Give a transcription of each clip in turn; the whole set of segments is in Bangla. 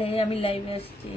এই আমি লাইভে আসছি।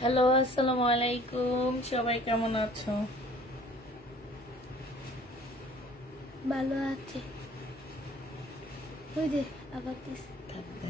হ্যালো, আসসালামু আলাইকুম। সবাই কেমন আছো? ভালো আছে। ওই যে আবার থাকবে।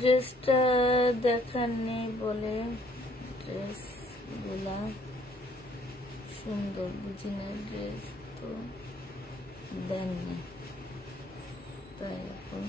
ড্রেসটা দেখাননি বলে ড্রেস গুলা সুন্দর, বুঝি না ড্রেস তো দেননি, তাই এখন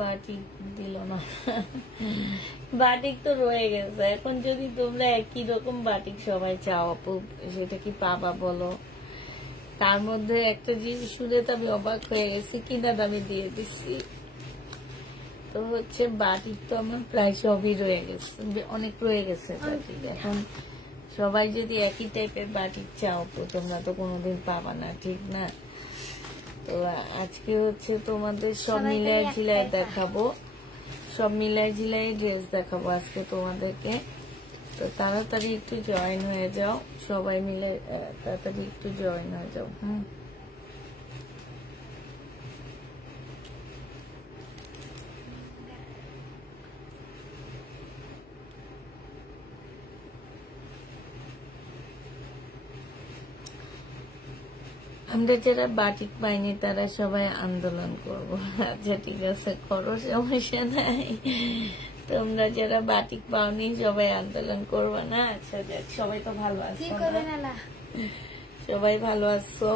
বাটিক দিল না। বাটিক তো রয়ে গেছে, এখন যদি তোমরা একই রকম বাটিক সবাই চাও আপু, সেটা কি পাবা বলো? তার মধ্যে একটা জিনিস শুনে তো আমি অবাক হয়ে গেছি, কিনা দামে দিয়ে দিচ্ছি। তো হচ্ছে বাটিক তো আমার প্রায় সবই রয়ে গেছে, অনেক রয়ে গেছে বাটিক। এখন সবাই যদি একই টাইপের বাটিক চাও তো তোমরা তো কোনোদিন পাবা না, ঠিক না? তো আজকে হচ্ছে তোমাদের সব মিলাই ঝিলাই দেখাবো, সব মিলাই ঝিলাই ড্রেস দেখাবো আজকে তোমাদেরকে। তো তাড়াতাড়ি একটু জয়েন হয়ে যাও, সবাই মিলে তাড়াতাড়ি একটু জয়েন হয়ে যাও। আমরা যারা বাটিক পাইনি তারা সবাই আন্দোলন করব। আচ্ছা ঠিক আছে, করো, সমস্যা নাই। তোমরা যারা বাটিক পাওনি সবাই আন্দোলন করবো না। আচ্ছা দেখ, সবাই তো ভালো আছো না? সবাই ভালো আছো?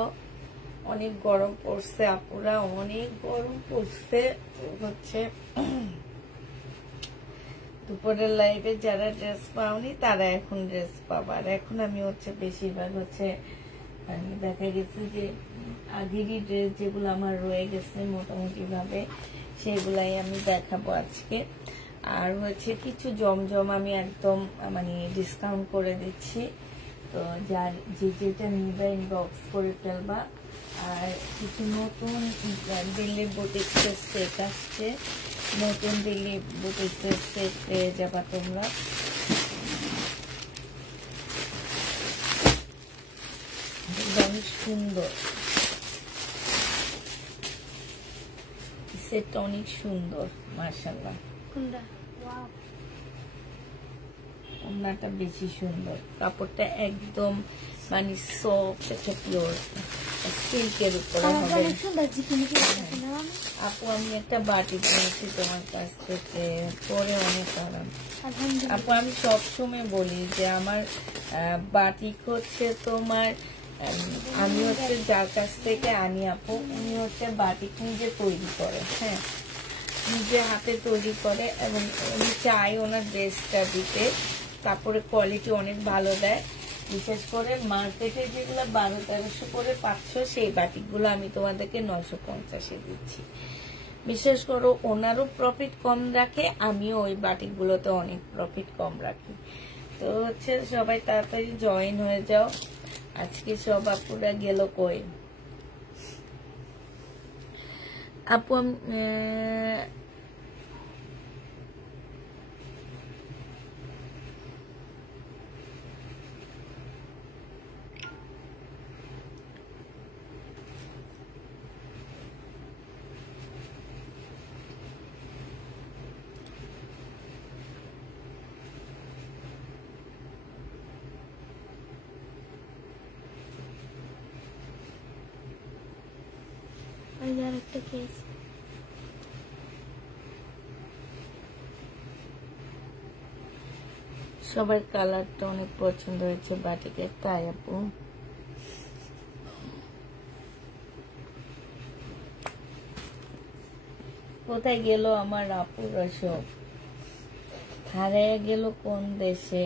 অনেক গরম পড়ছে আপুরা, অনেক গরম পড়ছে। হচ্ছে দুপুরের লাইভে যারা ড্রেস পাওনি তারা এখন ড্রেস পাবার। এখন আমি হচ্ছে বেশিরভাগ হচ্ছে আমি দেখা গেছে যে আগেরই ড্রেস যেগুলো আমার রয়ে গেছে মোটামুটি ভাবে সেগুলাই আমি দেখাবো আজকে। আর হচ্ছে কিছু জমজম আমি একদম মানে ডিসকাউন্ট করে দিচ্ছি, তো যার যেটা নিবে ইনবক্স করে ফেলবা। আর কিছু নতুন দিল্লি বুটিক্সের সেট আসছে, নতুন দিল্লি বুটিক্সের সেট পেয়ে যাবা তোমরা। অনেক সুন্দর সেটটা, অনেক সুন্দর মাশাআল্লাহ। ওড়নাটা বেশি সুন্দর, কাপড়টা একদম মানে সফট, একটা পিওর সিল্কের উপরে হবে। আপু আমি একটা বাটি কিনেছি তোমার কাছ থেকে, পরে অনেক আরাম। আপু আমি সবসময় বলি যে আমার বাটিক হচ্ছে তোমার, আমি হচ্ছে যার কাছ থেকে আনি আপু, উনি হচ্ছে বাটিক নিজে তৈরি করে, হ্যাঁ নিজে হাতে তৈরি করে, এবং উনি চাই ওনার ড্রেসটা দিতে। কাপড়ের কোয়ালিটি অনেক ভালো দেয়, বিশেষ করে মার্কেটে যেগুলো 1200-1300 করে পাচ্ছ সেই বাটিকগুলো আমি তোমাদেরকে 950-এ দিচ্ছি। বিশেষ করে ওনারও প্রফিট কম রাখে, আমিও ওই বাটিকগুলোতে অনেক প্রফিট কম রাখি। তো হচ্ছে সবাই তাড়াতাড়ি জয়েন হয়ে যাও। আজকে সব আপুরা গেল কই? আপু একটা কেস সবার কালারটা অনেক পছন্দ হয়েছে বাটিকের, তাই আপু কোথায় গেল আমার আপুরা সব? হারায় গেল কোন দেশে,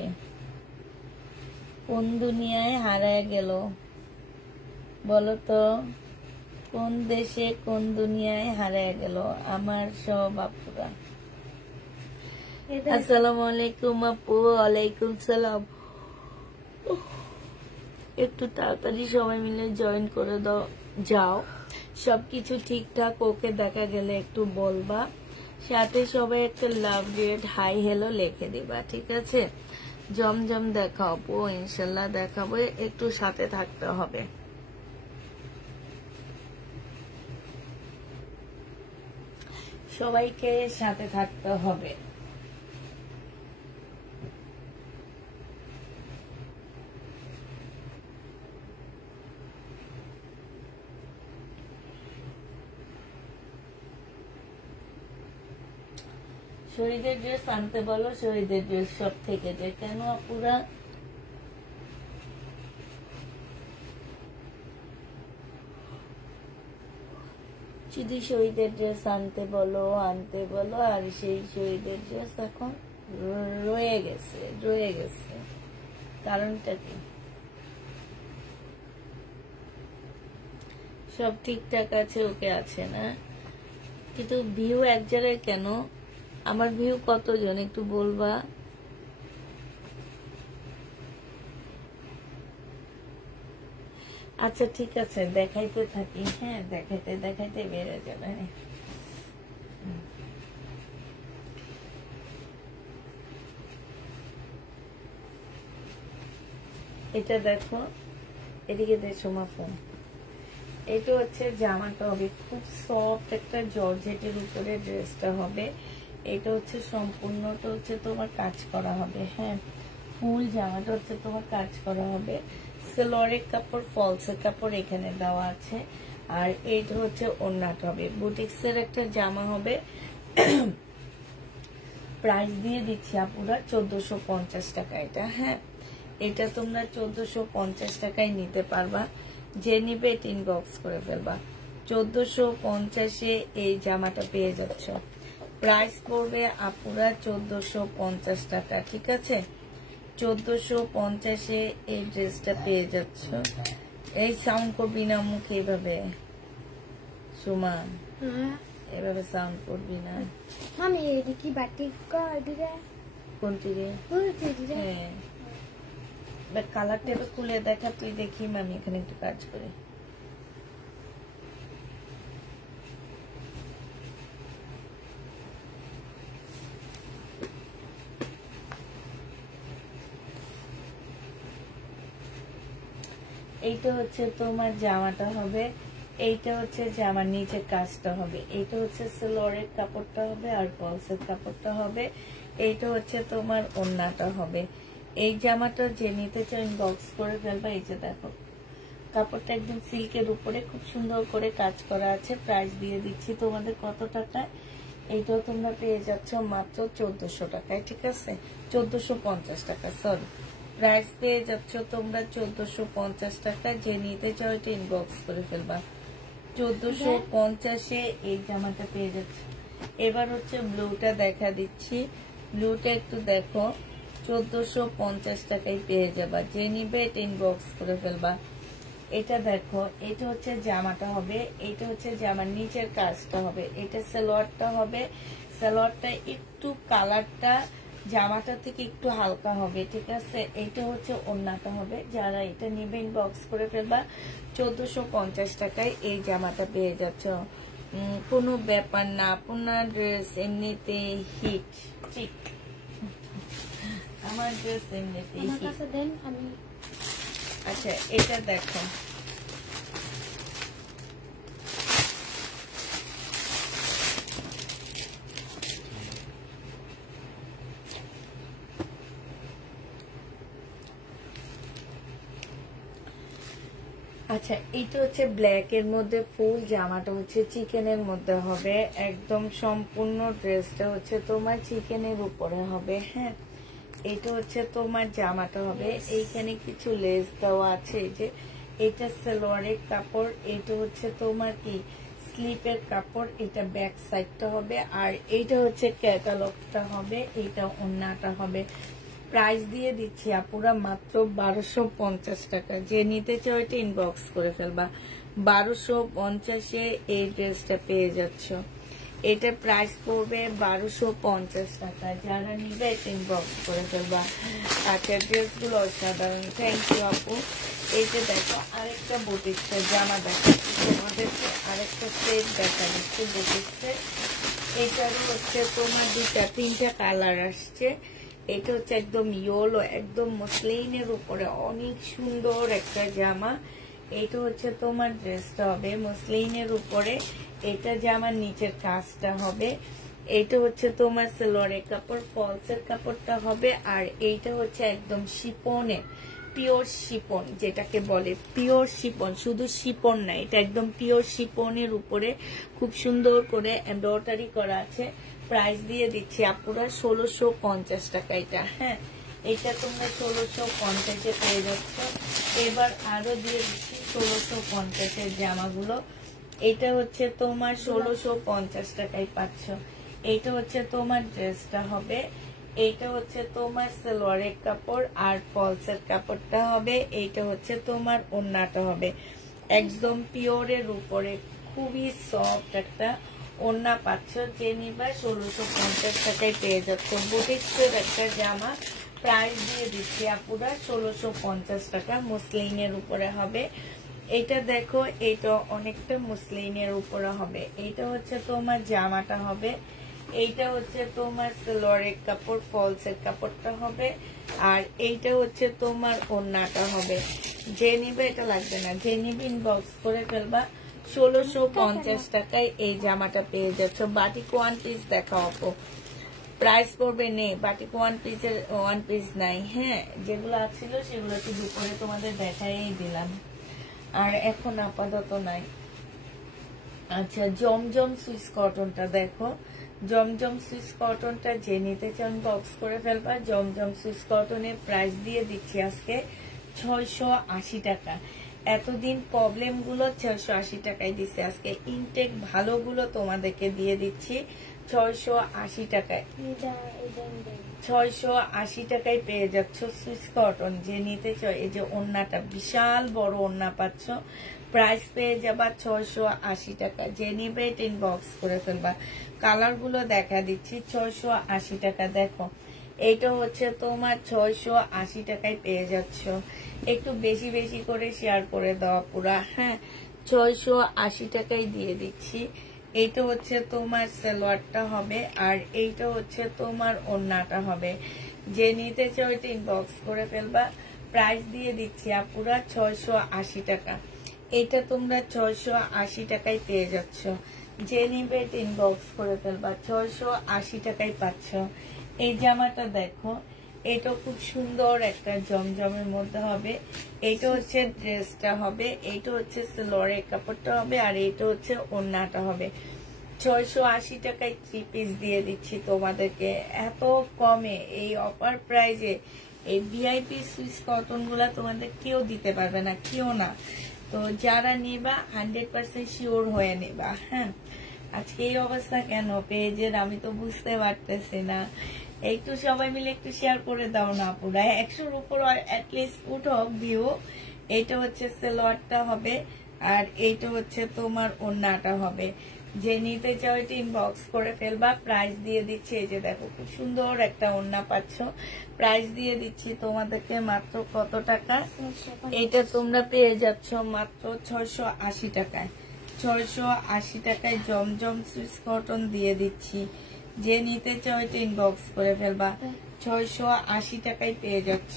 কোন দুনিয়ায় হারায় গেল বলো তো? কোন দেশে কোন দুনিয়ায় হারায় গেল আমার সব আপুরা? আসসালামু আলাইকুম আপু। ওয়ালাইকুম সালাম। একটু তাড়াতাড়ি সবাই মিলে জয়েন করে দাও, যাও। সবকিছু ঠিকঠাক ওকে দেখা গেলে একটু বলবা, সাথে সবাই একটা লাভ রেট হাই হ্যালো লিখে দিবা, ঠিক আছে? জমজম দেখাবো ইনশাল্লাহ, দেখাবো, একটু সাথে থাকতে হবে। সবাইকে সাথে থাকতে হবে। শহীদের ড্রেস আনতে বলো, শহীদের ড্রেস সব থেকে যে কেন আপুরা? যদি শহীদের ড্রেস আনতে বলো আর সেই শহীদের ড্রেস এখন রয়ে গেছে কারণটা কি? সব ঠিকঠাক আছে, ওকে আছে না, কিন্তু ভিউ এক জায়গায় কেন? আমার ভিউ কতজন একটু বলবা? আচ্ছা ঠিক আছে, দেখাইতে থাকি। হ্যাঁ, দেখাইতে বেড়ে যাবে। এটা দেখো, এদিকে দেখো মা ফোন। এটা হচ্ছে জামাটা হবে খুব সফট একটা জর্জেটের উপরে ড্রেসটা হবে। এটা হচ্ছে সম্পূর্ণটা হচ্ছে তোমার কাজ করা হবে। হ্যাঁ, ফুল জামাটা হচ্ছে তোমার কাজ করা হবে। সেলোয়ারের কাপড়, ফলসের কাপড় এখানে দেওয়া আছে। আর এইটা হচ্ছে ওড়নাটা হবে, বুটিক্সের একটা জামা হবে। প্রাইস দিয়ে দিচ্ছি আপুরা 1450 টাকা এটা। হ্যাঁ, এটা তোমরা 1450 টাকায় নিতে পারবা। যে নিবে ইনবক্স করে ফেলবা। 1450-এ এই জামাটা পেয়ে যাচ্ছ। প্রাইস পড়বে আপুরা 1450 টাকা, ঠিক আছে? 1450-এ এই ড্রেসটা পেয়ে যাচ্ছ। এই সাউন্ড করবি না মুখে এভাবে, সুমান, এভাবে সাউন্ড করবি না। আমি এদিকে বাটিক দিবে কোনটি রে? হ্যাঁ, কালারটা এবার খুলে দেখা, তুই দেখি আমি এখানে একটু কাজ করি। এইটা হচ্ছে তোমার জামাটা হবে, এইটা হচ্ছে জামার নিচে কাজটা হবে, এইটা হচ্ছে সেলোয়ারের কাপড়টা হবে আর ফলসের কাপড়টা হবে। এইটা হচ্ছে তোমার ওড়নাটা হবে। এই জামাটা যে নিতে চাই ইনবক্স করে ফেলবা। এই যে দেখো, কাপড়টা একদম সিল্কের উপরে খুব সুন্দর করে কাজ করা আছে। প্রাইস দিয়ে দিচ্ছি তোমাদের কত টাকায়? এইটাও তোমরা পেয়ে যাচ্ছ মাত্র 1400 টাকায়, ঠিক আছে? 1450 টাকা, সরি, প্রাইস পেয়ে যাচ্ছ তোমরা 1450 টাকা। যে নিতে চাও এটা ইনবক্স করে ফেলবা। 1450-এ এই জামাটা পেয়ে যাচ্ছে। এবার হচ্ছে ব্লুটা দেখা দিচ্ছি, ব্লুটা একটু দেখো, 1450 টাকায় পেয়ে যাবা। যে নিবে এটা ইনবক্স করে ফেলবা। এটা দেখো, এটা হচ্ছে জামাটা হবে, এটা হচ্ছে জামার নিচের কাজটা হবে, এটা সালোয়ারটা হবে। সালোয়ারটা একটু কালারটা জামাটা থেকে একটু হালকা হবে, ঠিক আছে? এটা হচ্ছে ওড়নাটা হবে। যারা এটা নিবে ইনবক্স করে ফেলবা। 1450 টাকায় এই জামাটা পেয়ে যাচ্ছ। কোনো ব্যাপার না, আপনার ড্রেস এমনিতে হিট, ঠিক? আমার ড্রেস এমনিতে হিট। আচ্ছা, এটা দেখো, আচ্ছা এটা হচ্ছে ব্ল্যাক এর মধ্যে ফুল, জামাটা হচ্ছে চিকেনের মধ্যে হবে। একদম সম্পূর্ণ ড্রেসটা হচ্ছে তোমার চিকেনের উপরে হবে। হ্যাঁ, এটা হচ্ছে তোমার জামাটা হবে। এইখানে কিছু লেস দেওয়া আছে, যে এটা সালোয়ারের কাপড়, এটা হচ্ছে তোমার কি স্লিপের কাপড়, এটা ব্যাক সাইডটা হবে। আর এইটা হচ্ছে ক্যাটালগটা হবে, এটা ওড়নাটা হবে। প্রাইস দিয়ে দিচ্ছি আপুরা মাত্র 1250 টাকা। যে নিতে চাও এটা ইনবক্স করে ফেলবা। 1250-এ এই ড্রেসটা পেয়ে যাচ্ছ। এটা প্রাইস পড়বে 1250 টাকা। যারা নিবে এটা ইনবক্স করে ফেলবা। আচ্ছা, ড্রেসগুলো অসাধারণ, থ্যাংক ইউ আপু। এই যে দেখো, আরেকটা বুটিক্সের জামা দেখাচ্ছি তোমাদেরকে, আরেকটা সেট দেখা দিচ্ছি বুটিক্সের। এটারও হচ্ছে তোমার তিনটা কালার আসছে। এটা হচ্ছে একদম ইয়েলো, একদম মসলিনের উপরে অনেক সুন্দর একটা জামা। এটা হচ্ছে তোমার ড্রেসটা হবে মসলিনের উপরে, এটা জামার নিচের কাজটা হবে। এইটা হচ্ছে তোমার সালোয়ারের কাপড়, ফলসের কাপড়টা হবে। আর এইটা হচ্ছে একদম শিপনের, পিওর শিপন যেটাকে বলে, পিওর শিপন, শুধু শিপন না, এটা একদম পিওর শিপনের উপরে খুব সুন্দর করে এমব্রয়ডারি করা আছে। প্রাইস দিয়ে দিচ্ছি আপুরা 1650 টাকা এটা। হ্যাঁ, এটা তোমরা 1650-এ পেয়ে যাচ্ছ। এবার আরো দিয়ে দিচ্ছি 1650-এর জামাগুলো। এটা হচ্ছে তোমার 1650 টাকায় পাচ্ছ। এইটা হচ্ছে তোমার ড্রেসটা হবে, এইটা হচ্ছে তোমার সালোয়ারের কাপড় আর ফলসের কাপড়টা হবে, এইটা হচ্ছে তোমার ওড়নাটা হবে একদম পিওরের উপরে, খুবই সফট একটা ওড়না পাচ্ছ। যে নিবা 1650 টাকায় পেয়ে যাচ্ছ। বুটিক্সের একটা জামা প্রাইস দিয়ে দিচ্ছি আপুরা 1650 টাকা, মুসলিনের উপরে হবে। এটা দেখো, এটা অনেকটা মুসলিনের উপরে হবে। এইটা হচ্ছে তোমার জামাটা হবে, এইটা হচ্ছে তোমার সালোয়ারের কাপড় ফলসের কাপড়টা হবে, আর এইটা হচ্ছে তোমার ওড়নাটা হবে। যে নিবে, এটা লাগবে না, যে নিবে ইনবক্স করে ফেলবা। 1650 টাকায় এই জামাটা পেয়ে যাচ্ছ। বাটিক ওয়ান পিস দেখাও আপু, প্রাইস পড়বে নেই, বাটিক ওয়ান পিসের ওয়ান পিস নাই। হ্যাঁ, যেগুলো আছিল সেগুলো একটু দুপুরে তোমাদের দেখাই দিলাম, আর এখন আপাতত নাই। আচ্ছা, জমজম সুইস কটনটা দেখো, জমজম সুইস কটনটা যে নিতে চান বক্স করে ফেলবা। জমজম সুইস কটনের প্রাইস দিয়ে দিচ্ছি আজকে 680 টাকা। এতদিন প্রবলেম গুলো 680 টাকায় দিচ্ছে, আজকে ইনটেক ভালোগুলো তোমাদেরকে দিয়ে দিচ্ছি 680 টাকায়। 680 টাকায় পেয়ে যাচ্ছ সুইস কটন। যে নিতে চাও, এই যে ওড়নাটা বিশাল বড় ওড়না পাচ্ছ, প্রাইস পেয়ে যাবা 680 টাকা। যে নিবে ইনবক্স করে ফেলবা। কালার গুলো দেখা দিচ্ছি 680 টাকা। দেখো, এইটা হচ্ছে তোমার 680 টাকায় পেয়ে যাচ্ছ। একটু বেশি বেশি করে শেয়ার করে দেওয়া পুরা। হ্যাঁ, 680 টাকায় দিয়ে দিচ্ছি। এইটা হচ্ছে তোমার সালোয়ারটা হবে, আর এইটা হচ্ছে তোমার ওড়নাটা হবে। যে নিতে চাও এটা ইনবক্স করে ফেলবা। প্রাইস দিয়ে দিচ্ছি আপুরা 680 টাকা। এটা তোমরা 680 টাকায় পেয়ে যাচ্ছ। যে নিবে এটা ইনবক্স করে ফেলবা। 680 টাকায় পাচ্ছ। এই জামাটা দেখো, এটা খুব সুন্দর একটা জমজমের মধ্যে হবে। এইটা হচ্ছে ড্রেসটা হবে, এইটা হচ্ছে সালোয়ারের কাপড়টা হবে, আর এইটা হচ্ছে ওড়নাটা হবে। 680 টাকায় 3 পিস দিয়ে দিচ্ছি তোমাদেরকে, এত কমে এই অফার প্রাইজে। এই ভিআইপি সুইস কটন গুলা তোমাদের কেউ দিতে পারবে না, কেউ না। তো যারা নিবা 100% শিওর হয়ে নিবা। হ্যাঁ, আজকে এই অবস্থা কেন পেজের আমি তো বুঝতে পারতেছি না। একটু সবাই মিলে একটু শেয়ার করে দাও না পুরা, 100-র উপর অ্যাটলিস্ট উঠক ভিউ। এইটা হচ্ছে সালোয়ারটা হবে, আর এইটা হচ্ছে তোমার ওড়নাটা হবে। যে নিতে চাও এটা ইনবক্স করে ফেলবা। প্রাইস দিয়ে দিচ্ছি, এই যে দেখো খুব সুন্দর একটা ওড়না পাচ্ছ। প্রাইস দিয়ে দিচ্ছি তোমাদেরকে মাত্র কত টাকা? এটা তোমরা পেয়ে যাচ্ছ মাত্র 680 টাকায়। 680 টাকায় জমজম সুইস কটন দিয়ে দিচ্ছি। যে নিতে চাও এটা ইনবক্স করে ফেলবা। 680 টাকায় পেয়ে যাচ্ছ।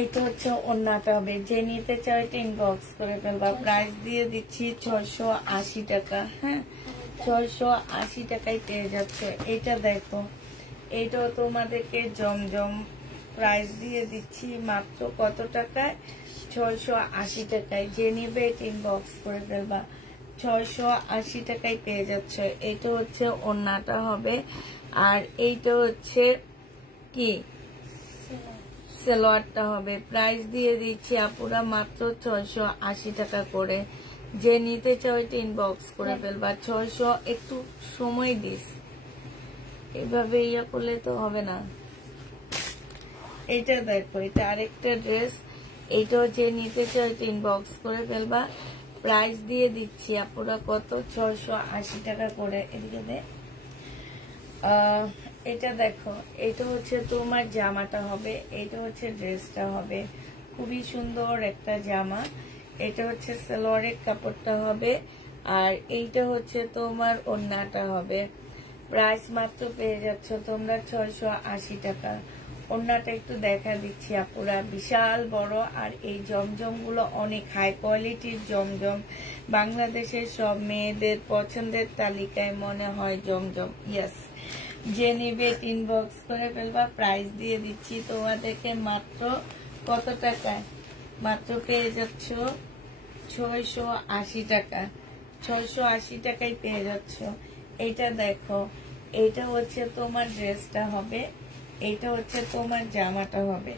এইটা হচ্ছে ওড়নাটা হবে। যে নিতে চাও এটা ইনবক্স করে ফেলবা। প্রাইস দিয়ে দিচ্ছি 680 টাকা। হ্যাঁ, 680 টাকায় পেয়ে যাচ্ছে। এটা দেখো, এইটাও তোমাদেরকে জমজম প্রাইস দিয়ে দিচ্ছি মাত্র কত টাকায়? 680 টাকায়। যে নিবে এটা ইনবক্স করে ফেলবা। 680 টাকায় পেয়ে যাচ্ছে। এইটা হচ্ছে ওড়নাটা হবে, আর এইটা হচ্ছে কি সালোয়ারটা হবে। প্রাইস দিয়ে দিচ্ছি আপুরা মাত্র 680 টাকা করে। যে নিতে চাও এটা ইনবক্স করে ফেলবা। 600 একটু সময় দিস, এভাবে ইয়া করলে তো হবে না। এটা দেখো, এটা আরেকটা ড্রেস। এইটাও যে নিতে চাও এটা ইনবক্স করে ফেলবা। প্রাইস দিয়ে দিচ্ছি আপুরা কত? 680 টাকা করে। এদিকে দে, এটা দেখো, এটা হচ্ছে তোমার জামাটা হবে, এটা হচ্ছে ড্রেসটা হবে। খুবই সুন্দর একটা জামা। এটা হচ্ছে সালোয়ারের কাপড়টা হবে, আর এইটা হচ্ছে তোমার ওড়নাটা হবে। প্রাইস মাত্র পেয়ে যাচ্ছ তোমরা 680 টাকা। ওড়নাটা একটু দেখা দিচ্ছি আপুরা, বিশাল বড়। আর এই জমজম গুলো অনেক হাই কোয়ালিটির জমজম। বাংলাদেশের সব মেয়েদের পছন্দের তালিকায় মনে হয় জমজম। ইয়েস, যে নিবে ইনবক্স করে ফেলবা। প্রাইস দিয়ে দিচ্ছি তোমাদেরকে মাত্র কত টাকায়? মাত্র পেয়ে যাচ্ছ 680 টাকা। 680 টাকায় পেয়ে যাচ্ছ। এটা দেখো, এটা হচ্ছে তোমার ড্রেসটা হবে, এটা হচ্ছে তোমার জামাটা হবে,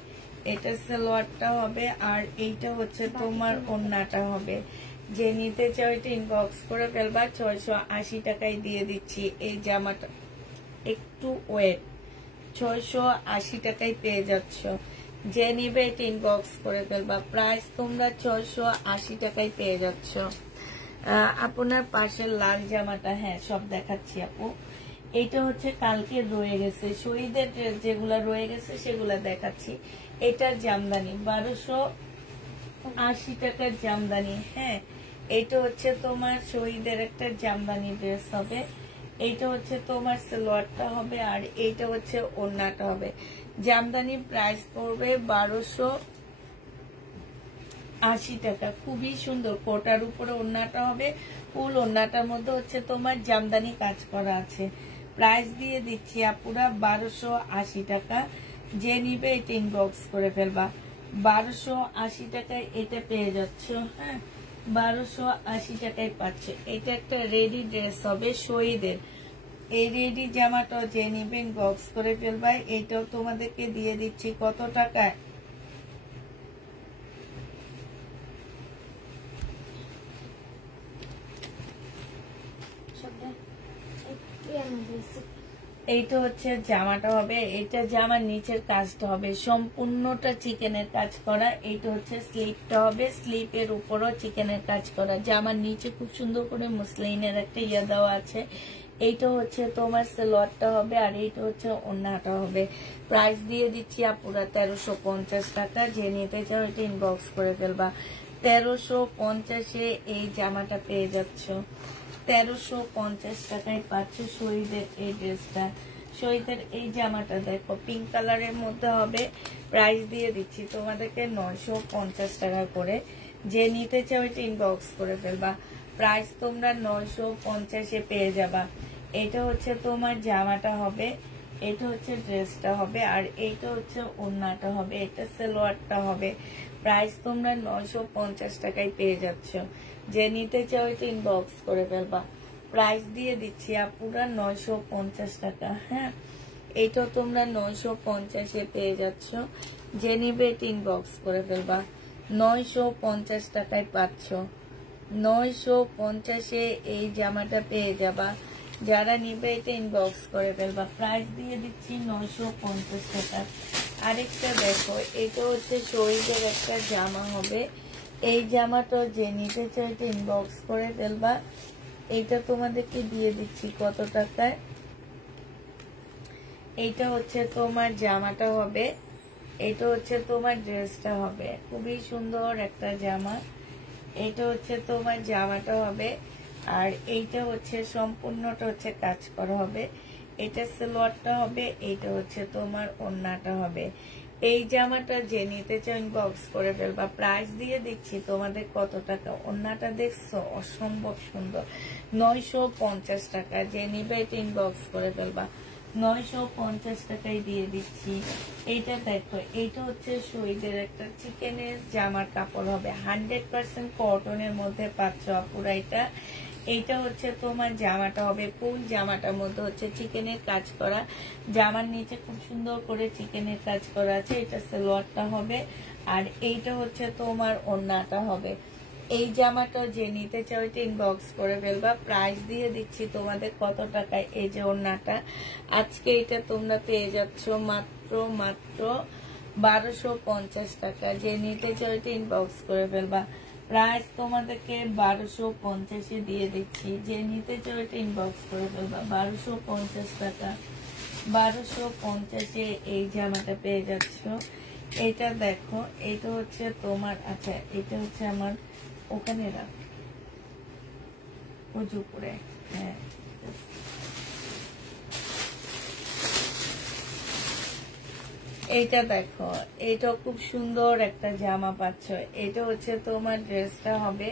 এটা সালোয়ারটা হবে, আর এইটা হচ্ছে তোমার ওড়নাটা হবে। যে নিতে চাও এটা ইনবক্স করে ফেলবা। 680 টাকায় দিয়ে দিচ্ছি এই জামাটা। একটু ওয়েট, 680 টাকায় পেয়ে যাচ্ছ। যে নিবে এটা ইনবক্স করে ফেলবা। প্রাইস তোমরা 680 টাকায় পেয়ে যাচ্ছ। আপনার পাশের লাল জামাটা, হ্যাঁ সব দেখাচ্ছি আপু। এটা হচ্ছে কালকে রয়ে গেছে, শহীদের যেগুলা রয়ে গেছে সেগুলা দেখাচ্ছি। এটার জামদানি 1280 টাকার জামদানি। হ্যাঁ, এটা হচ্ছে তোমার শহীদের একটা জামদানি ড্রেস হবে। এইটা হচ্ছে তোমার সালোয়ারটা হবে, আর এইটা হচ্ছে ওড়নাটা হবে। জামদানি প্রাইস পড়বে 1280 টাকা। খুবই সুন্দর, কোটার উপরে ওড়নাটা হবে, ফুল ওড়নাটার মধ্যে হচ্ছে তোমার জামদানি কাজ করা আছে। প্রাইস দিয়ে দিচ্ছি আপুরা 1280 টাকা। যে নিবে এটা ইনবক্স করে ফেলবা। 1280 টাকায় এটা পেয়ে যাচ্ছ। হ্যাঁ, 1280 টাকায় পাচ্ছ। এটা একটা রেডি ড্রেস হবে শহীদের। এই রেডি জামাটা যে নিবে ইনবক্স করে ফেলবা। এইটাও তোমাদেরকে দিয়ে দিচ্ছি কত টাকায়? এইটা হচ্ছে জামাটা হবে, এটা জামার নিচের কাজটা হবে সম্পূর্ণটা চিকেনের কাজ করা। এইটা হচ্ছে স্লিপটা হবে, স্লিপের উপরও চিকেনের কাজ করা। জামার নিচে খুব সুন্দর করে মুসলিনের একটা ইয়ে দেওয়া আছে। এইটা হচ্ছে তোমার সালোয়ারটা হবে, আর এইটা হচ্ছে ওড়নাটা হবে। প্রাইস দিয়ে দিচ্ছি আপুরা 1350 টাকা। যে নিতে চাও এটা ইনবক্স করে ফেলবা। 1350-এ এই জামাটা পেয়ে যাচ্ছ। 1350 টাকায় পাচ্ছ শহীদের এই ড্রেসটা। শহীদের এই জামাটা দেখো, পিঙ্ক কালারের মধ্যে হবে। প্রাইস দিয়ে দিচ্ছি তোমাদেরকে 950 টাকা করে। যে নিতে চাও এটা ইনবক্স করে ফেলবা। প্রাইস তোমরা 950-এ পেয়ে যাবা। এটা হচ্ছে তোমার জামাটা হবে, এটা হচ্ছে ড্রেসটা হবে, আর এইটা হচ্ছে ওড়নাটা হবে, এটা সালোয়ারটা হবে। প্রাইস তোমরা 950 টাকায় পেয়ে যাচ্ছ। যে নিতে চাও এটা ইনবক্স করে ফেলবা। প্রাইস দিয়ে দিচ্ছি আপুরা 950 টাকা। হ্যাঁ, এইটাও তোমরা 950-এ পেয়ে যাচ্ছ। যে নিবে এটা ইনবক্স করে ফেলবা। 950 টাকায় পাচ্ছ। 950-এ এই জামাটা পেয়ে যাবা। যারা নিবে এটা ইনবক্স করে ফেলবা। প্রাইস দিয়ে দিচ্ছি 950 টাকা। আরেকটা দেখো, এটা হচ্ছে শহীদের একটা জামা হবে। এই জামাটা যে নিতে চাই এটা ইনবক্স করে ফেলবা। এইটা তোমাদেরকে দিয়ে দিচ্ছি কত টাকায়? এইটা হচ্ছে তোমার জামাটা হবে, এটা হচ্ছে তোমার ড্রেসটা হবে। খুবই সুন্দর একটা জামা। এটা হচ্ছে তোমার জামাটা হবে, আর এইটা হচ্ছে সম্পূর্ণটা হচ্ছে কাজ করা হবে। এটা সালোয়ারটা হবে, এইটা হচ্ছে তোমার ওড়নাটা হবে। এই জামাটা যে নিতে চাও ইনবক্স করে ফেলবা। প্রাইস দিয়ে দিচ্ছি তোমাদের কত টাকা? ওড়নাটা দেখছো অসম্ভব সুন্দর, 950 টাকা। যে নিবে এটা ইনবক্স করে ফেলবা। 950 টাকায় দিয়ে দিচ্ছি। এইটা দেখো, এইটা হচ্ছে শহীদের একটা চিকেনের জামার কাপড় হবে, 100% কটনের মধ্যে পাচ্ছ আপুরা। এইটা হচ্ছে তোমার জামাটা হবে, ফুল জামাটার মধ্যে হচ্ছে চিকেনের কাজ করা। জামার নিচে খুব সুন্দর করে চিকেনের কাজ করা আছে। এটা সালোয়ারটা হবে, আর এইটা হচ্ছে তোমার ওড়নাটা হবে। এই জামাটা যে নিতে চাও এটা ইনবক্স করে ফেলবা। প্রাইস দিয়ে দিচ্ছি তোমাদের কত টাকায়? এই যে ওড়নাটা, আজকে এটা তোমরা পেয়ে যাচ্ছ মাত্র 1250 টাকা। যে নিতে চাও এটা ইনবক্স করে ফেলবা। প্রাইস তোমাদেরকে 1250-এ দিয়ে দিচ্ছি। যে নিতে চাও এটা ইনবক্স করে ফেলবা। 1250 টাকা। 1250 এই জামাটা পেয়ে যাচ্ছ। এটা দেখো, এটা হচ্ছে তোমার, আচ্ছা এটা হচ্ছে আমার ওখানে রাখ উঁচু করে। হ্যাঁ, এইটা দেখো, এটা খুব সুন্দর একটা জামা পাচ্ছ। এটা হচ্ছে তোমার ড্রেসটা হবে,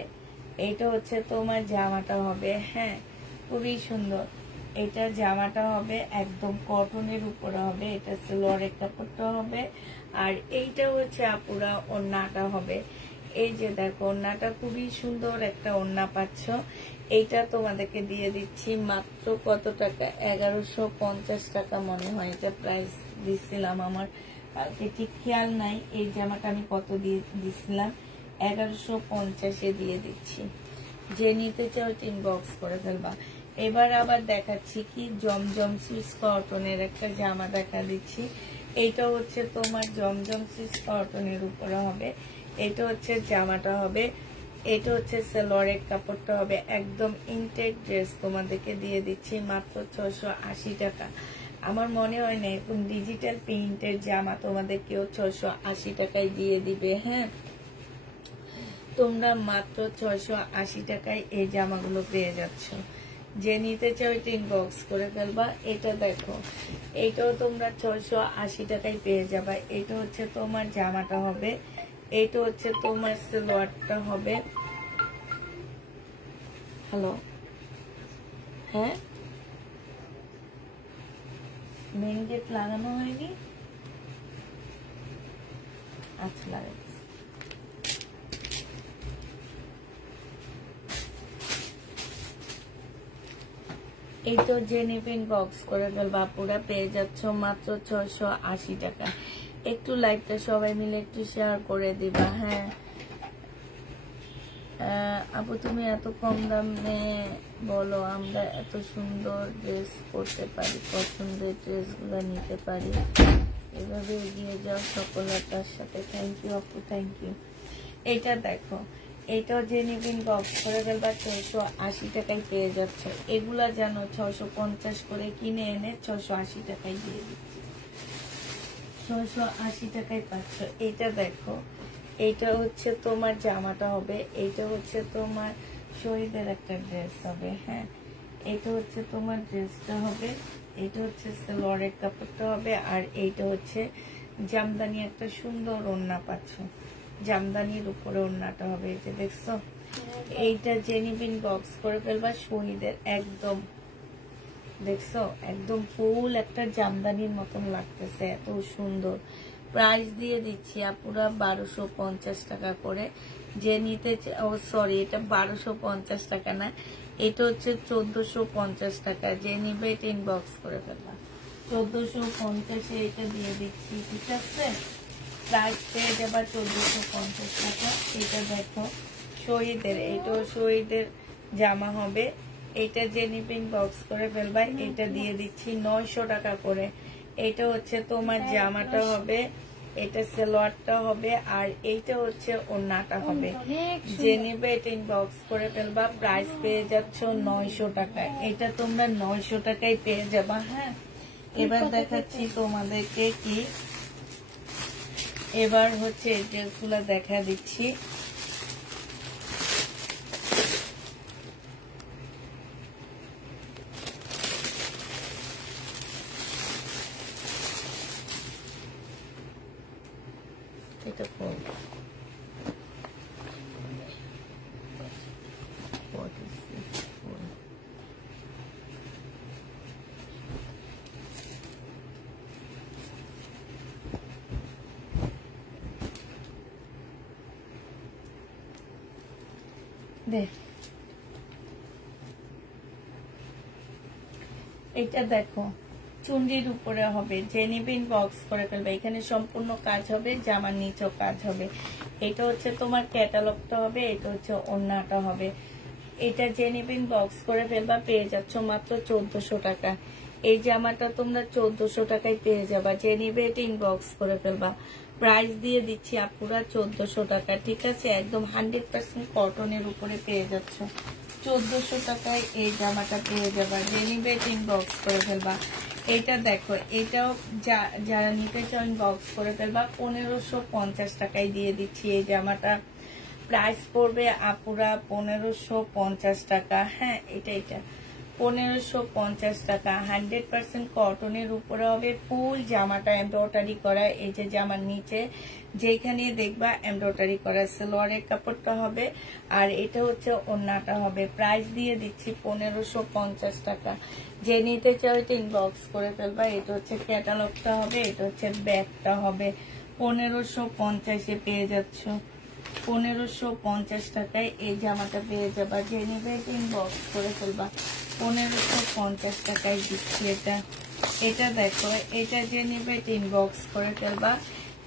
এটা হচ্ছে তোমার জামাটা হবে। হ্যাঁ, খুবই সুন্দর। এটা জামাটা হবে একদম কটনের উপরে হবে, এটা সালোয়ারের কাপড়টা হবে, আর এইটা হচ্ছে আপুরা ওড়নাটা হবে। এই যে দেখো, ওড়নাটা খুবই সুন্দর একটা ওড়না পাচ্ছ। এইটা তোমাদেরকে দিয়ে দিচ্ছি মাত্র কত টাকা, 1150 টাকা মনে হয় এটা প্রাইস দিছিলাম। আমার ঠিক খেয়াল নাই এই জামাটা আমি কত দিয়ে দিছিলাম, 1150 দিয়ে দিচ্ছি। যে নিতে চাও ইনবক্স করে ফেলবা। এবার আবার দেখাচ্ছি কি জমজম সুইস কটনের একটা জামা দেখা দিচ্ছি। এইটা হচ্ছে তোমার জমজম সুইস কটনের উপরে হবে, এটা হচ্ছে জামাটা হবে, এটা হচ্ছে সালোয়ারের কাপড়টা হবে। একদম ইনটেক ড্রেস তোমাদেরকে দিয়ে দিচ্ছি মাত্র 680 টাকা। আমার মনে হয় না এখন ডিজিটাল প্রিন্টের জামা তোমাদেরকেও 680 টাকায় দিয়ে দিবে। হ্যাঁ, তোমরা মাত্র 680 টাকায় এই জামাগুলো পেয়ে যাচ্ছ। যে নিতে চাও এটা ইনবক্স করে ফেলবা। এটা দেখো, এটাও তোমরা 680 টাকায় পেয়ে যাবা। এটা হচ্ছে তোমার জামাটা হবে, এটা হচ্ছে তোমার সালোয়ারটা হবে। হ্যালো, হ্যাঁ, মেন গেট লাগানো হয়নি? আচ্ছা, লাগাই। এই তো যে নেবেন বক্স করে ফেলবা, পুরা পেয়ে যাচ্ছ মাত্র 680 টাকা। একটু লাইভটা সবাই মিলে একটু শেয়ার করে দিবা। হ্যাঁ আপু, তুমি এত কম দামে বলো, আমরা এত সুন্দর ড্রেস পরতে পারি, পছন্দের ড্রেসগুলো নিতে পারি। এভাবে এগিয়ে যাও সফলতার সাথে। থ্যাংক ইউ আপু, থ্যাংক ইউ। এটা দেখো, এটাও যে নিবেন বক্স করে ফেলবা, 680 টাকায় পেয়ে যাচ্ছ। এগুলা যেন 650 করে কিনে এনে 680 টাকায় দিয়ে দিচ্ছি, 680 টাকায় পাচ্ছ। এটা দেখো, এইটা হচ্ছে তোমার জামাটা হবে, এইটা হচ্ছে তোমার শহীদের একটা ড্রেস হবে। হ্যাঁ, এটা হচ্ছে তোমার ড্রেসটা হবে, এটা হচ্ছে সালোয়ারের কাপড়টা হবে, আর এইটা হচ্ছে জামদানি একটা সুন্দর ওড়না পাচ্ছ। জামদানির উপরে ওড়নাটা হবে। এই যে দেখছো, এইটা জেনিবিন বক্স করে ফেলবা শহীদের। একদম দেখছো, একদম ফুল একটা জামদানির মতন লাগতেছে, এত সুন্দর। প্রাইস দিয়ে দিচ্ছি আপুরা 1250 টাকা করে। যে নিতে, ও সরি, এটা 1250 টাকা না, এটা হচ্ছে 1450 টাকা। যে নিবে এটা ইনবক্স করে ফেলবা। 1450 এটা দিয়ে দিচ্ছি, ঠিক আছে? প্রাইস পেয়ে যাবা 1450 টাকা। এটা দেখো শহীদের, এটাও শহীদের জামা হবে। এটা যে নিবেন বক্স করে ফেলবা। এটা দিয়ে দিচ্ছি 900 টাকা করে। এটা হচ্ছে তোমার জামাটা হবে, এটা সালোয়ারটা হবে, আর এইটা হচ্ছে ওড়নাটা হবে। যে নিবে এটা ইনবক্স করে ফেলবা। প্রাইস পেয়ে যাচ্ছ 900 টাকা। এটা তোমরা 900 টাকায় পেয়ে যাবা। হ্যাঁ, এবার দেখাচ্ছি তোমাদেরকে কি, এবার হচ্ছে এই ড্রেসগুলো দেখা দিচ্ছি। এটা করবো দেখ, এটা দেখো চুন্ডির উপরে হবে। যে নিবেন বক্স করে ফেলবে। এখানে সম্পূর্ণ কাজ হবে, জামার নিচেও কাজ হবে। এটা হচ্ছে তোমার ক্যাটালগটা হবে, এটা হচ্ছে ওড়নাটা হবে। এটা যে নিবেন বক্স করে ফেলবা, পেয়ে যাচ্ছ মাত্র 1400 টাকা। এই জামাটা তোমরা 1400 টাকায় পেয়ে যাবা। যে নিবে এটা ইনবক্স করে ফেলবা। প্রাইস দিয়ে দিচ্ছি আপুরা 1400 টাকা, ঠিক আছে? একদম 100% কটনের উপরে পেয়ে যাচ্ছ। 1400 টাকায় এই জামাটা পেয়ে যাবা। যে নিবে এটা ইনবক্স করে ফেলবা। এটা দেখো, এটাও যারা নিতে চাও ইনবক্স করে ফেলবা। 1550 টাকায় দিয়ে দিচ্ছি এই জামাটা। প্রাইস পড়বে আপুরা 1550 টাকা। হ্যাঁ, এটা 1550 টাকা। 100% কটনের উপরে হবে। ফুল জামাটা এমব্রয়ডারি করা। এই যে জামার নিচে যেখানে দেখবা এমব্রয়ডারি করা। সালোয়ারের কাপড়টা হবে, আর এটা হচ্ছে ওড়নাটা হবে। প্রাইস দিয়ে দিচ্ছি 1550 টাকা। যে নিতে চাও এটা ইনবক্স করে ফেলবা। এটা হচ্ছে ক্যাটালগটা হবে, এটা হচ্ছে ব্যাগটা হবে। 1550-এ পেয়ে যাচ্ছ। 1550 টাকায় এই জামাটা পেয়ে যাবা। যে নিবে ইনবক্স করে ফেলবা। 1550 টাকায় দিচ্ছি এটা। এটা দেখো, এটা যে নিবে ইনবক্স করে ফেলবা।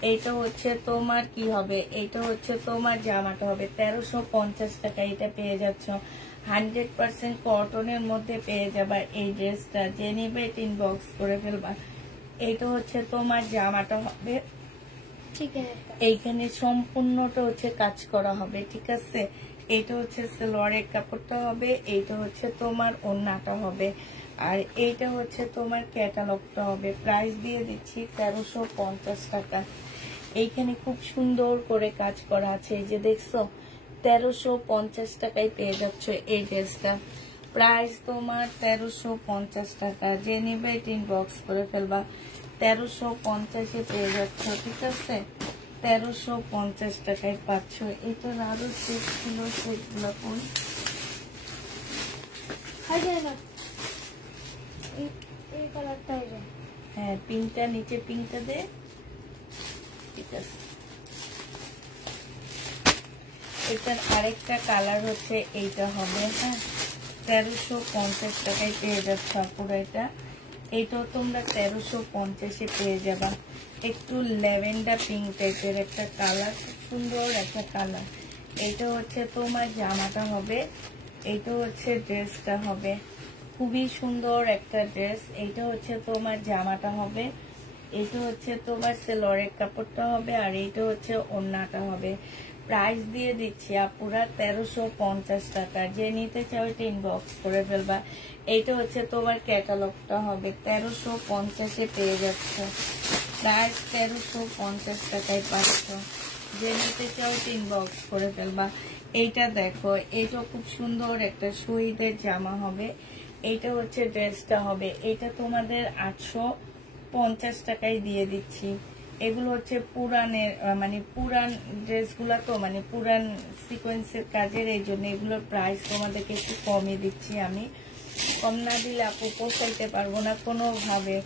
এইটা হচ্ছে তোমার কি হবে, এইটা হচ্ছে তোমার জামাটা হবে 1350 টাকা। এটা পেয়ে যাচ্ছ। 100% কটনের মধ্যে পেয়ে যাবা এই ড্রেসটা। যে নিবে ইনবক্স করে ফেলবা। এইটা হচ্ছে তোমার জামাটা হবে। এইখানে সম্পূর্ণটা হচ্ছে কাজ করা হবে, ঠিক আছে। এইটা হচ্ছে সালোয়ারের কাপড়টা হবে, এইটা হচ্ছে তোমার ওড়নাটা হবে, আর এইটা হচ্ছে তোমার ক্যাটালগটা হবে। প্রাইস দিয়ে দিচ্ছি 1350 টাকা। এইখানে খুব সুন্দর করে কাজ করা আছে, এই যে দেখছো। 1350 টাকায় পেয়ে যাচ্ছ এই ড্রেসটা। প্রাইস তোমার 1350 টাকা। যে নিবে ইনবক্স করে ফেলবা। 1350-এ পেয়ে যাচ্ছ, ঠিক আছে। 1350 টাকায় পাচ্ছ। এটা আরো সেট ছিল, সেটগুলো কোন? হ্যাঁ, পিঙ্কটা নিচে, পিঙ্কটা দে, ঠিক আছে। এটার আরেকটা কালার হচ্ছে এইটা হবে। হ্যাঁ, 1350 টাকায় পেয়ে যাচ্ছ আপুরা এটা। এইটাও তোমরা 1350-এ পেয়ে যাবা। একটু ল্যাভেন্ডার পিঙ্ক টাইপের একটা কালার, খুব সুন্দর একটা কালার। এইটা হচ্ছে তোমার জামাটা হবে, এইটা হচ্ছে ড্রেসটা হবে। খুবই সুন্দর একটা ড্রেস। এইটা হচ্ছে তোমার জামাটা হবে, এইটা হচ্ছে তোমার সালোয়ারের কাপড়টা হবে, আর এইটা হচ্ছে ওড়নাটা হবে। প্রাইস দিয়ে দিচ্ছি আপুরা 1350 টাকা। যে নিতে চাও এটা ইনবক্স করে ফেলবা। এইটা হচ্ছে তোমার ক্যাটালগটা হবে। 1350-এ পেয়ে যাচ্ছ। প্রাইস 1350 টাকায় পাচ্ছ। যে নিতে চাও এটা ইনবক্স করে ফেলবা। এইটা দেখো, এইটা খুব সুন্দর একটা শহীদের জামা হবে। এইটা হচ্ছে ড্রেসটা হবে। এটা তোমাদের 850 টাকায় দিয়ে দিচ্ছি। এগুলো হচ্ছে পুরানের, মানে পুরান ড্রেসগুলা তো, মানে পুরান সিকোয়েন্সের কাজের, এই জন্য এগুলোর প্রাইস তোমাদেরকে একটু কমে দিচ্ছি আমি। কম না দিলে আপু পোষাইতে পারবো না কোনোভাবে।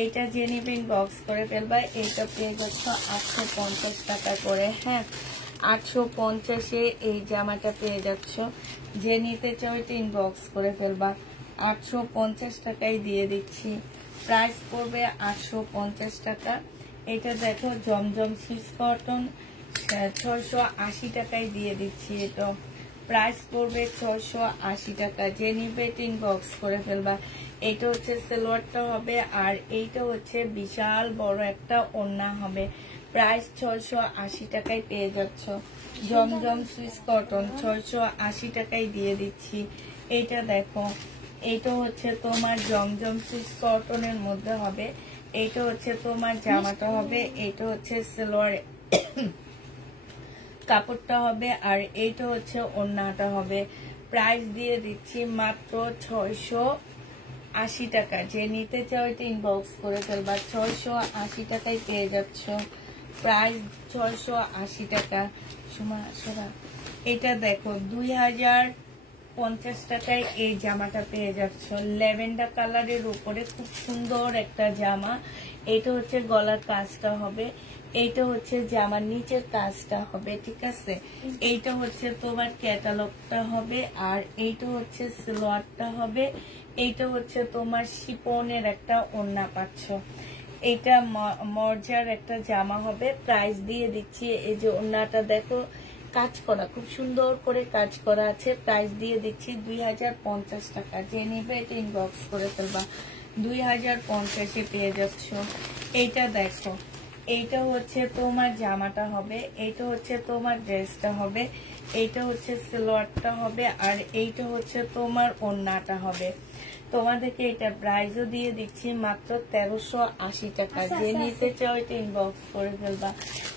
এইটা যে নিবে ইনবক্স করে ফেলবা। এইটা পেয়ে যাচ্ছ 850 টাকা করে। হ্যাঁ, 850-এ এই জামাটা পেয়ে যাচ্ছ। যে নিতে চাও এটা ইনবক্স করে ফেলবা। 850 টাকায় দিয়ে দিচ্ছি। প্রাইস পড়বে 850 টাকা। এটা দেখো, জমজম সুইস কটন, 680 টাকায় দিয়ে দিচ্ছি। এটা প্রাইস পড়বে 680 টাকা। যে নিবে ইনবক্স করে ফেলবা। এইটা হচ্ছে সালোয়ারটা হবে, আর এইটা হচ্ছে বিশাল বড় একটা ওড়না হবে। প্রাইস 680 টাকায় পেয়ে যাচ্ছ। জমজম সুইস কটন 680 টাকায় দিয়ে দিচ্ছি। এইটা দেখো, এইটা হচ্ছে তোমার জমজম সুইস কটনের মধ্যে হবে। এইটা হচ্ছে তোমার জামাটা হবে, এইটা হচ্ছে সালোয়ার কাপড়টা হবে, আর এইটা হচ্ছে ওড়নাটা হবে। প্রাইস দিয়ে দিচ্ছি মাত্র 680 টাকা। যে নিতে চাও এটা ইনবক্স করে ফেলবা। 680 টাকায় পেয়ে যাচ্ছ। প্রাইস 680 টাকা। এটা দেখো, 2050 টাকায় এই জামাটা পেয়ে যাচ্ছ। ল্যাভেন্ডার কালারের উপরে খুব সুন্দর একটা জামা। এটা হচ্ছে গলার কাজটা হবে, এইটা হচ্ছে জামার নিচের কাজটা হবে, ঠিক আছে। এইটা হচ্ছে তোমার ক্যাটালগটা হবে, আর এইটা হচ্ছে সালোয়ারটা হবে। এইটা হচ্ছে তোমার শিপনের একটা ওড়না পাচ্ছ। এইটা মর্জার একটা জামা হবে। প্রাইস দিয়ে দিচ্ছি, এই যে ওড়নাটা দেখো কাজ করা, খুব সুন্দর করে কাজ করা আছে। প্রাইস দিয়ে দিচ্ছি 2050 টাকা। যে নেবে এটা ইনবক্স করে ফেলবা। 2050-এ পেয়ে যাচ্ছ। এইটা দেখো, এইটা হচ্ছে তোমার জামাটা হবে, এইটা হচ্ছে তোমার ড্রেসটা হবে, এইটা হচ্ছে সালোয়ারটা হবে, আর এইটা হচ্ছে তোমার ওড়নাটা হবে। তোমাদেরকে এটা প্রাইসও দিয়ে দিচ্ছি মাত্র 1380 টাকা। যে নিতে চাও এটা ইনবক্স করে ফেলবা।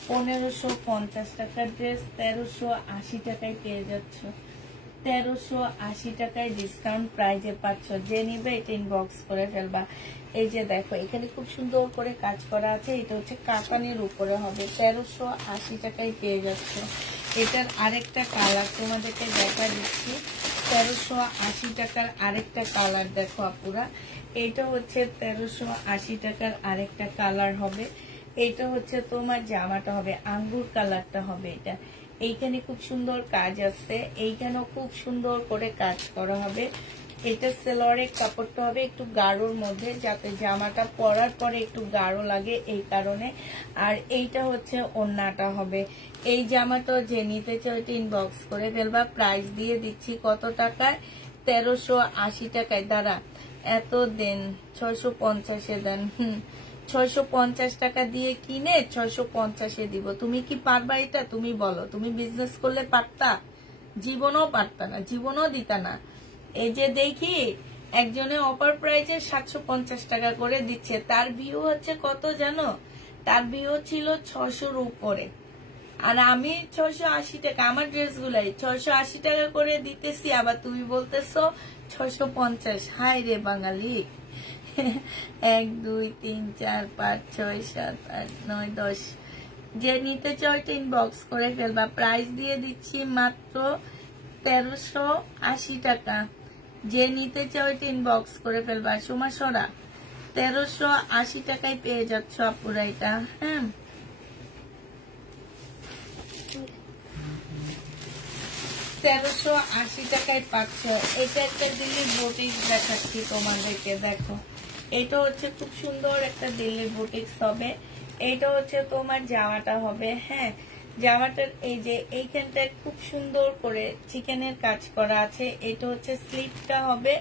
1550 টাকার ড্রেস 1380 টাকায় পেয়ে যাচ্ছ। 1380 টাকায় ডিসকাউন্ট প্রাইজে পাচ্ছ। যে নিবে এটা ইনবক্স করে ফেলবা। এই যে দেখো এখানে খুব সুন্দর করে কাজ করা আছে, এটা হচ্ছে কাতানের উপরে হবে। 1380 টাকায় পেয়ে যাচ্ছ। এটার আরেকটা কালার তোমাদেরকে দেখা দিচ্ছি। 1380 টাকার আরেকটা কালার দেখো আপুরা, এটা হচ্ছে 1380 টাকার আরেকটা কালার হবে। এটা হচ্ছে তোমার জামাটা হবে আঙ্গুর কালারটা হবে। এটা এইখানে খুব সুন্দর কাজ আছে, এইখানেও খুব সুন্দর করে কাজ করা হবে। এটা সেলোয়ারের কাপড়টা হবে একটু গাঢ়র মধ্যে, যাতে জামাটা পরার পরে একটু গাঢ় লাগে এই কারণে। আর এইটা হচ্ছে ওড়নাটা হবে। এই জামাটা যে নিতে চাও এটা ইনবক্স করে ফেলবা। প্রাইস দিয়ে দিচ্ছি কত টাকায়? 1380 টাকায়। দাঁড়া এত দেন 650 দেন। 650 টাকা দিয়ে কিনে 650 দিব। তুমি কি পারবা এটা? তুমি বলো। তুমি বিজনেস করলে পারতা? জীবনও পারতা না, জীবনও দিতা না। এই যে দেখি একজনে অফার প্রাইজে 750 টাকা করে দিচ্ছে, তার ভিউ হচ্ছে কত জানো? তার ভিউ ছিল 600-র উপরে। আর আমি 680 টাকা, আমার ড্রেস গুলাই 680 টাকা করে দিতেছি, আবার তুমি বলতেছো 650। হাই রে বাঙালি। 1 2 3 4 5 6 7 8 9 10। যে নিতে চাও এটা ইনবক্স করে ফেলবা। প্রাইস দিয়ে দিচ্ছি মাত্র 1380 টাকা। যে নিতে চাও এটা ইনবক্স করে ফেলবা। সুমাসরা 1380 টাকায় পেয়ে যাচ্ছ আপুরা এটা। হ্যাঁ, 1380 টাকায় পাচ্ছ। এটা একটা দিল্লি বুটিক্স দেখাচ্ছি তোমাদেরকে। দেখো এটা হচ্ছে খুব সুন্দর একটা দিল্লি বুটিক্স হবে। এটা হচ্ছে তোমার জামাটা হবে। হ্যাঁ, জামাটার এই যে এইখানটায় খুব সুন্দর করে চিকেনের কাজ করা আছে। এটা হচ্ছে স্লিপটা হবে।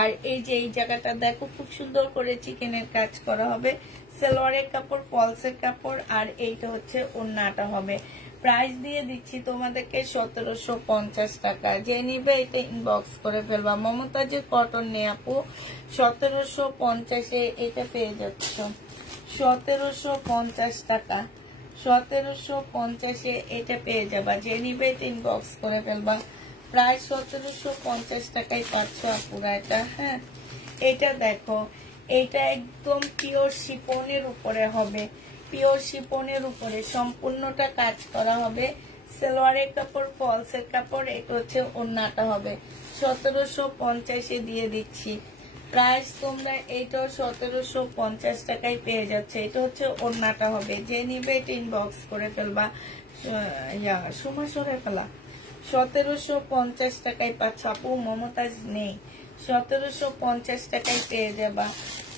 আর এই যে এই জায়গাটা দেখো খুব সুন্দর করে চিকেনের কাজ করা হবে। সালোয়ারের কাপড়, ফলসের কাপড়, আর এইটা হচ্ছে ওড়নাটা হবে। প্রাইস দিয়ে দিচ্ছি তোমাদেরকে 1750 টাকা। যে নিবে এটা ইনবক্স করে ফেলবা। মমতাজের কটন নেই আপু, 1750-এ এটা পেয়ে যাচ্ছ। 1750 টাকা, 1750-এ এটা পেয়ে যাবা। যে নিবে এটা ইনবক্স করে ফেলবা। প্রায় 1750 টাকায় পাচ্ছ আপুরা এটা। হ্যাঁ, এটা দেখো এটা একদম পিওর শিপনের উপরে হবে। পিওর শিপনের উপরে সম্পূর্ণটা কাজ করা হবে। সালোয়ারের কাপড়, ফলসের কাপড়, এটা হচ্ছে ওড়নাটা হবে। 1750-এ দিয়ে দিচ্ছি। প্রাইস তোমরা এইটাও 1750 টাকায় পেয়ে যাচ্ছে। এটা হচ্ছে ওড়নাটা হবে। যে নিবে এটা ইনবক্স করে ফেলবা। সুমা সরে ফেলা। 1750 টাকায় পাচ্ছ আপু। মমতাজ নেই, 1750 টাকায় পেয়ে যাবা।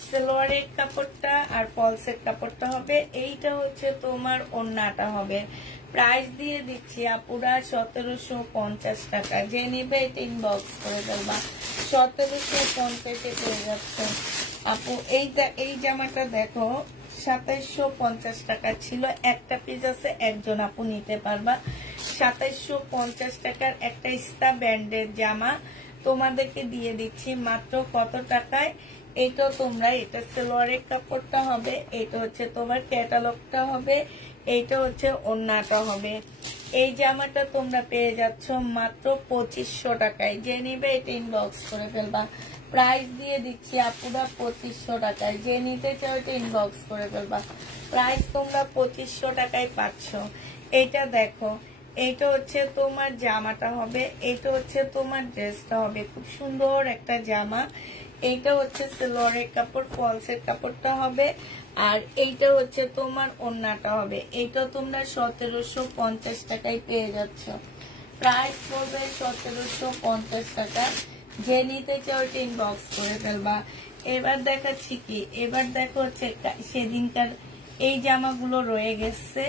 সালোয়ারের কাপড়টা আর ফলসের কাপড়টা হবে। এইটা হচ্ছে তোমার ওড়নাটা হবে। প্রাইস দিয়ে দিচ্ছি আপুরা 1750 টাকা। যে নিবে এটা ইনবক্স করে ফেলবা। 1750-এ পেয়ে যাচ্ছ আপু। এই জামাটা দেখো 2750 টাকা ছিল। একটা পিস আছে, একজন আপু নিতে পারবা। 2750 টাকার একটা ইস্তা ব্যান্ডের জামা তোমাদেরকে দিয়ে দিচ্ছি মাত্র কত টাকায়? এটা তোমরা, এটা সালোয়ারের কাপড়টা হবে, এটা হচ্ছে তোমার ক্যাটালগটা হবে, এইটা হচ্ছে ওড়নাটা হবে। এই জামাটা তোমরা পেয়ে যাচ্ছ মাত্র 2500 টাকায়। যে নিবে এটা ইনবক্স করে ফেলবা। প্রাইস দিয়ে দিচ্ছি আপুরা 2500 টাকায়। যে নিতে চাও এটা ইনবক্স করে ফেলবা। প্রাইস তোমরা 2500 টাকায় পাচ্ছ। এটা দেখো, এইটা হচ্ছে তোমার জামাটা হবে, এইটা হচ্ছে তোমার ড্রেসটা হবে। খুব সুন্দর একটা জামা। এইটা হচ্ছে সালোয়ারের কাপড়, ফলসের কাপড়টা হবে, আর এইটা হচ্ছে তোমার ওড়নাটা হবে। এইটা তোমরা 1750 টাকায় পেয়ে যাচ্ছ। প্রাইস পড়বে 1750 টাকা। যে নিতে চাও এটা ইনবক্স করে ফেলবা। এবার দেখাচ্ছি কি, এবার দেখো হচ্ছে সেদিনকার এই জামাগুলো রয়ে গেছে,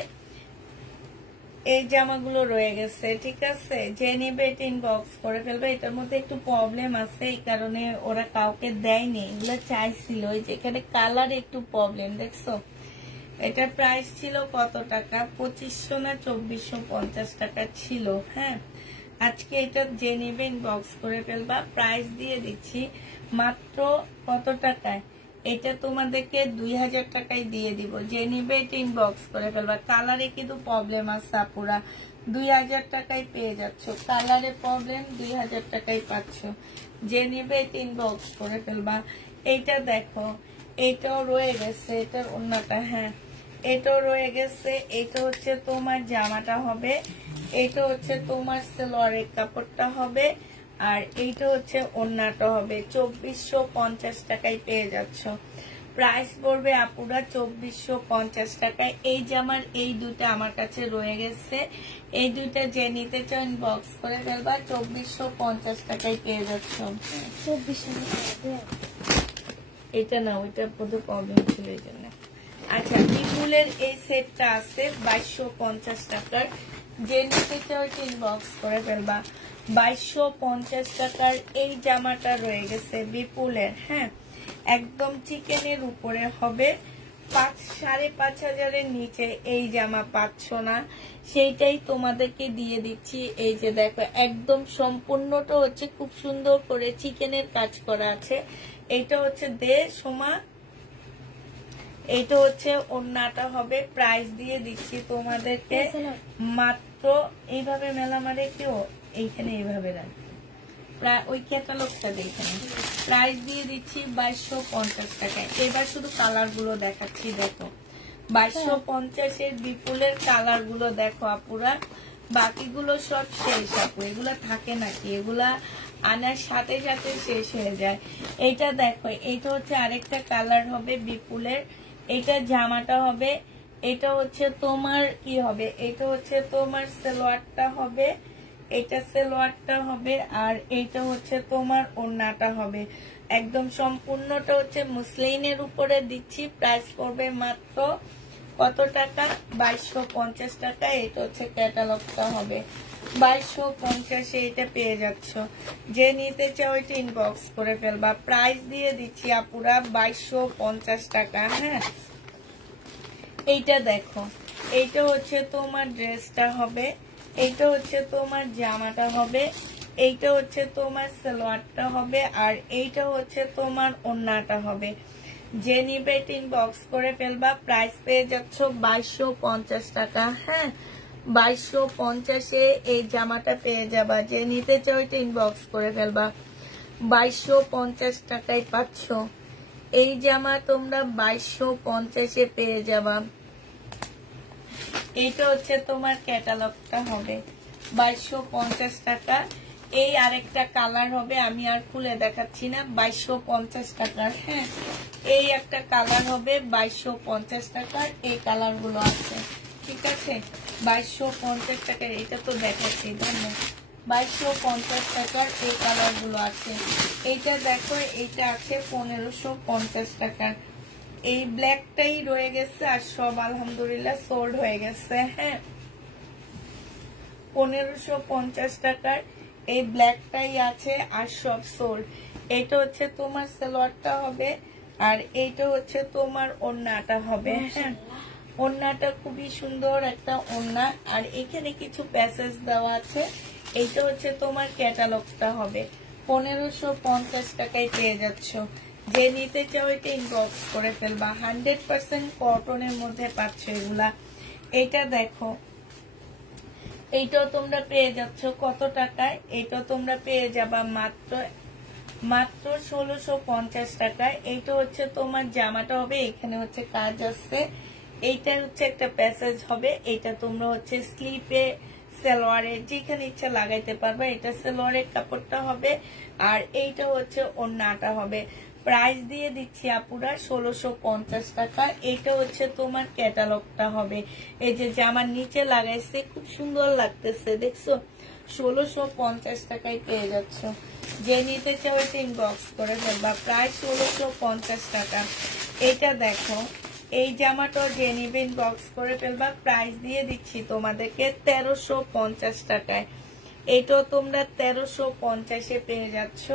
এই জামাগুলো রয়ে গেছে, ঠিক আছে? যে নিবে এটা ইনবক্স করে ফেলবে। এটার মধ্যে একটু প্রবলেম আছে, এই কারণে ওরা কাউকে দেয়নি, এগুলো চাইছিল। যেখানে কালার একটু প্রবলেম, দেখছো? এটার প্রাইস ছিল কত টাকা? 2500 না 2450 টাকা ছিল। হ্যাঁ, আজকে এটা যে নেবে ইনবক্স করে ফেলবা। প্রাইস দিয়ে দিচ্ছি মাত্র কত টাকায়, এটা তোমাদেরকে 2000 টাকায় দিয়ে দিব। যে নিবে এটা ইনবক্স করে ফেলবা। কালারে কিন্তু প্রবলেম আছে আপুরা, 2000 টাকায় পেয়ে যাচ্ছ। কালারে প্রবলেম, 2000 টাকায় পাচ্ছ। যে নিবে এটা ইনবক্স করে ফেলবা। এইটা দেখো, এটাও রয়ে গেছে, এটার ওন্নাটা, হ্যাঁ এটাও রয়ে গেছে। এটা হচ্ছে তোমার জামাটা হবে, এটা হচ্ছে তোমার সালোয়ারের কাপড়টা হবে, আর এইটা হচ্ছে ওন্নাটা হবে। 2450 টাকায় পেয়ে যাচ্ছ। প্রাইস পড়বে আপুরা 2450 টাকায়। এই জামার এই দুইটা আমার কাছে রয়ে গেছে, এই দুইটা যে নিতে চাও ইনবক্স করে ফেলবা। 2450 টাকায় পেয়ে যাচ্ছ। 2400 এটা না, ওইটা বোধ প্রবলেম ছিল এই জন্য। আচ্ছা, বিপুলের এই সেটটা আছে 2250 টাকার। যে নিতে চাও ইনবক্স করে ফেলবা। 2250 টাকার এই জামাটা রয়ে গেছে বিপুলের, হ্যাঁ একদম চিকেনের উপরে হবে। 5,500 নিচে এই জামা পাচ্ছ না, সেইটাই তোমাদেরকে দিয়ে দিচ্ছি। এই যে দেখো, একদম সম্পূর্ণটা হচ্ছে খুব সুন্দর করে চিকেনের কাজ করা আছে। এইটা হচ্ছে সোমা, এইটা হচ্ছে ওন্নাটা হবে। প্রাইস দিয়ে দিচ্ছি তোমাদেরকে মাত্র, এইভাবে মেলা মারে কেউ এইখানে এইভাবে রাখবে, ওই ক্যাটালগটা দেখেন। প্রাইস দিয়ে দিচ্ছি 2250 টাকায়। এবার শুধু কালার গুলো দেখাচ্ছি, দেখো 2250 বিপুলের কালার গুলো দেখো আপুরা। বাকিগুলো সব শেষ আপু, এগুলা থাকে নাকি, এগুলা আনার সাথে সাথে শেষ হয়ে যায়। এইটা দেখো, এইটা হচ্ছে আরেকটা কালার হবে বিপুলের। এটা জামাটা হবে, এটা হচ্ছে তোমার কি হবে, এটা হচ্ছে তোমার সালোয়ারটা হবে, এটা সালোয়ারটা হবে, আর এইটা হচ্ছে তোমার ওড়নাটা হবে। একদম সম্পূর্ণটা হচ্ছে মুসলিনের উপরে দিচ্ছি। প্রাইস পড়বে মাত্র কত টাকা, 2250 টাকা। এটা হচ্ছে ক্যাটালগটা হবে 2250, এটা পেয়ে যাচ্ছ। যে নিতে চাও এটা ইনবক্স করে ফেলবা। প্রাইস দিয়ে দিচ্ছি আপুরা 2250 টাকা। হ্যাঁ, এইটা দেখো, এইটা হচ্ছে তোমার ড্রেসটা হবে, এইটা হচ্ছে তোমার জামাটা হবে, এইটা হচ্ছে তোমার সালোয়ারটা হবে, আর এইটা হচ্ছে তোমার ওড়নাটা হবে। যে নিবে এটা ইনবক্স করে ফেলবা। প্রাইস পেয়ে যাচ্ছ 2250 টাকা। হ্যাঁ, 2250 এই জামাটা পেয়ে যাবা। যে নিতে চাও এটা ইনবক্স করে ফেলবা। 2250 টাকায় পাচ্ছ এই জামা তোমরা। 2250 পেয়ে যাবা। এইটা হচ্ছে তোমার ক্যাটালগটা হবে 2250 টাকা। এই আরেকটা কালার হবে, আমি আর খুলে দেখাচ্ছি না, 2250 টাকার। হ্যাঁ, এই একটা কালার হবে 2250 টাকার। এই কালার গুলো আছে, ঠিক আছে, 2250 টাকার। এটা তো দেখাচ্ছি, ধন্যবাদ। 2250 টাকার এই কালার গুলো আছে। এইটা দেখো, এইটা আছে 1550 টাকার। এই ব্ল্যাকটাই রয়ে গেছে, আর সব আলহামদুলিল্লাহ সোল্ড হয়ে গেছে। হ্যাঁ, 1550 টাকার এই ব্ল্যাকটাই আছে, আর সব সোল্ড। এটা হচ্ছে তোমার সালোয়ারটা হবে, আর এইটা হচ্ছে তোমার ওড়নাটা হবে। হ্যাঁ, ওড়নাটা খুবই সুন্দর একটা ওড়না, আর এখানে কিছু প্যাসেজ দেওয়া আছে। এইটা হচ্ছে তোমার ক্যাটালগটা হবে। 1550 টাকায় পেয়ে যাচ্ছ। যে নিতে চাও এটা ইনবক্স করে ফেলবা। 100% কটনের মধ্যে পাচ্ছ এগুলা। এটা দেখো, এইটাও তোমরা পেয়ে যাচ্ছ কত টাকায়, এইটাও তোমরা পেয়ে যাবা মাত্র 1650 টাকায়। এইটা হচ্ছে তোমার জামাটা হবে, এখানে হচ্ছে কাজ আছে। এইটা হচ্ছে একটা প্যাসেজ হবে, এটা তোমরা হচ্ছে স্লিপে সালোয়ারে যেখানে ইচ্ছা লাগাইতে পারবে। এটা সালোয়ারের কাপড়টা হবে, আর এইটা হচ্ছে ওড়নাটা হবে। প্রাইস দিয়ে দিচ্ছি আপুরা 1650 টাকা। এটা হচ্ছে তোমার ক্যাটালগটা হবে। এই যে জামার নিচে লাগাইছে, খুব সুন্দর লাগতেছে, দেখছো, 1650 টাকায় পেয়ে যাচ্ছ। যে নিতে চাও এটা ইনবক্স করে ফেলবা। প্রায় 1650 টাকা। এটা দেখো, এই জামাটা যে নিবে ইনবক্স করে ফেলবা। প্রাইস দিয়ে দিচ্ছি তোমাদেরকে 1350 টাকায়। এটাও তোমরা 1350 পেয়ে যাচ্ছ।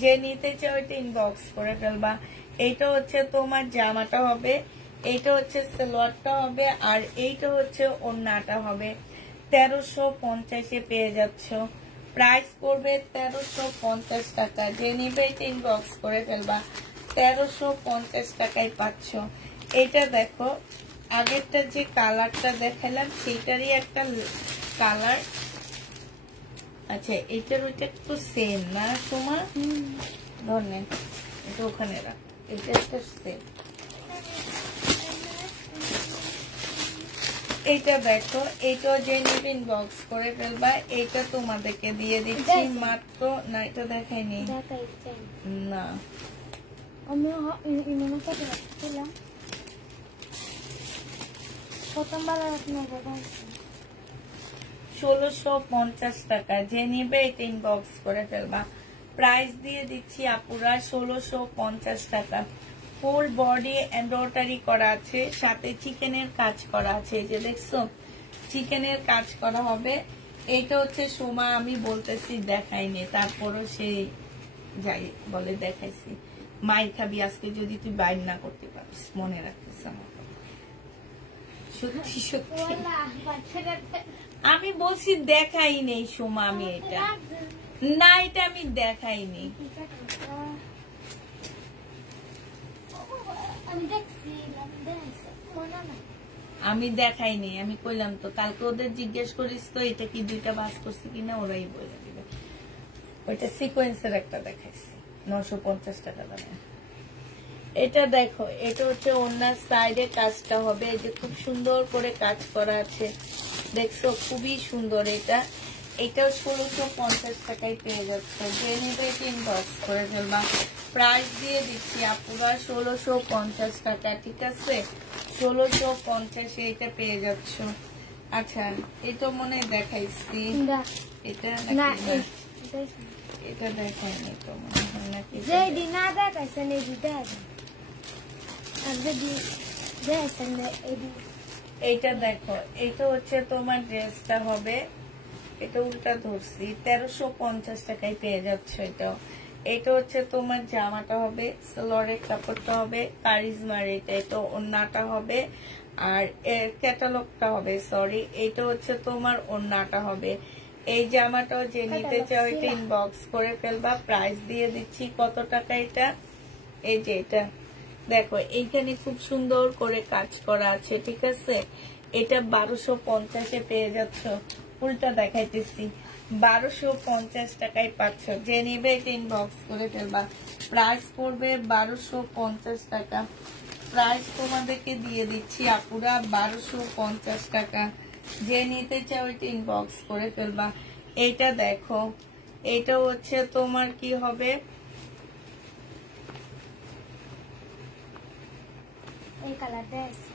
যে নিতে চাও এটা ইনবক্স করে ফেলবা। এইটা হচ্ছে তোমার জামাটা হবে, এইটা হচ্ছে সালোয়ারটা হবে, আর এইটা হচ্ছে ওড়নাটা হবে। 1350 পেয়ে যাচ্ছ। প্রাইস পড়বে 1350 টাকা। যে নিবে এটা ইনবক্স করে ফেলবা। 1350 টাকায় পাচ্ছ। এটা দেখো, আগেরটা যে কালারটা দেখালাম সেটারই একটা কালার। আচ্ছা, এটার ওইটা একটু সেম না তোমার? ধরনের এটা ওখানে রাখ, এটা একটা সেম। এইটা দেখো, এইটাও জেনুইন ইনবক্স করে ফেলবা। এইটা তোমাদেরকে দিয়ে দিচ্ছি মাত্র, না এটা দেখাইনি না, আমি ইমনে কত রাখছিলাম প্রথমবার আপনার বাবা 1650 টাকা। যে নিবে এটা ইনবক্স করে ফেলবা। প্রাইস দিয়ে দিচ্ছি আপুরা 1650 টাকা। ফুল বডি এমব্রয়ডারি করা আছে, সাথে চিকেনের কাজ করা আছে। এই যে দেখছো চিকেনের কাজ করা হবে। এইটা হচ্ছে সোমা, আমি বলতেছি দেখাইনি, তারপরও সে যাই বলে দেখাইছি। মাই খাবি আজকে যদি তুই বাইর না করতে পারিস, মনে রাখিস আমার সত্যি সত্যি। আমি বলছি দেখাই নেই সোমা, আমি এটা না, এটা আমি দেখাইনি। আমি দেখাইনি, আমি কইলাম তো কালকে ওদের জিজ্ঞেস করিস তো এটা কি দুইটা বাস করছি কিনা, ওরাই বলে দিবে। ওইটা সিকোয়েন্সের একটা দেখাইছি 950 টাকা দামে। এটা দেখো, এটা হচ্ছে ওনার সাইডে কাজটা হবে। এই যে খুব সুন্দর করে কাজ করা আছে, দেখছো খুবই সুন্দর। এটাও 1650 টাকায় পেয়ে যাচ্ছে। যে নেবে ইনবক্স করে ফেলবা। প্রাইস দিয়ে দিচ্ছি আপুরা 1650 টাকা, ঠিক আছে? 1650 এইটা পেয়ে যাচ্ছ। আচ্ছা, এটা মনে দেখাইছি, এটা এটা দেখাইনি তো মনে হয় নাকি? এইটা দেখো, এটা হচ্ছে তোমার ড্রেসটা হবে। এটা উল্টা ধরছি, 1350 টাকায় পেয়ে যাচ্ছ। এটা হচ্ছে তোমার জামাটা হবে, সালোয়ারের কাপড়টা হবে কারিজমার, এটা ওড়নাটা হবে, আর এর ক্যাটালগটা হবে, সরি, এটা হচ্ছে তোমার ওড়নাটা হবে। এই জামাটাও যে নিতে চাও এটা ইনবক্স করে ফেলবা। প্রাইস দিয়ে দিচ্ছি কত টাকা এটা? এই যে এটা দেখো, এইখানে খুব সুন্দর করে কাজ করা আছে, ঠিক আছে? এটা 1250-এ পেয়ে যাচ্ছ। উল্টা দেখাইতেছি, 1250 টাকায় পাচ্ছ। যে নিবে এটা ইনবক্স করে ফেলবা। প্রাইস পড়বে 1250 টাকা। প্রাইস তোমাদেরকে দিয়ে দিচ্ছি আপুরা 1250 টাকা। যে নিতে চাও এটা ইনবক্স করে ফেলবা। এইটা দেখো, এটা হচ্ছে তোমার কি হবে, এই কালারটা আছে।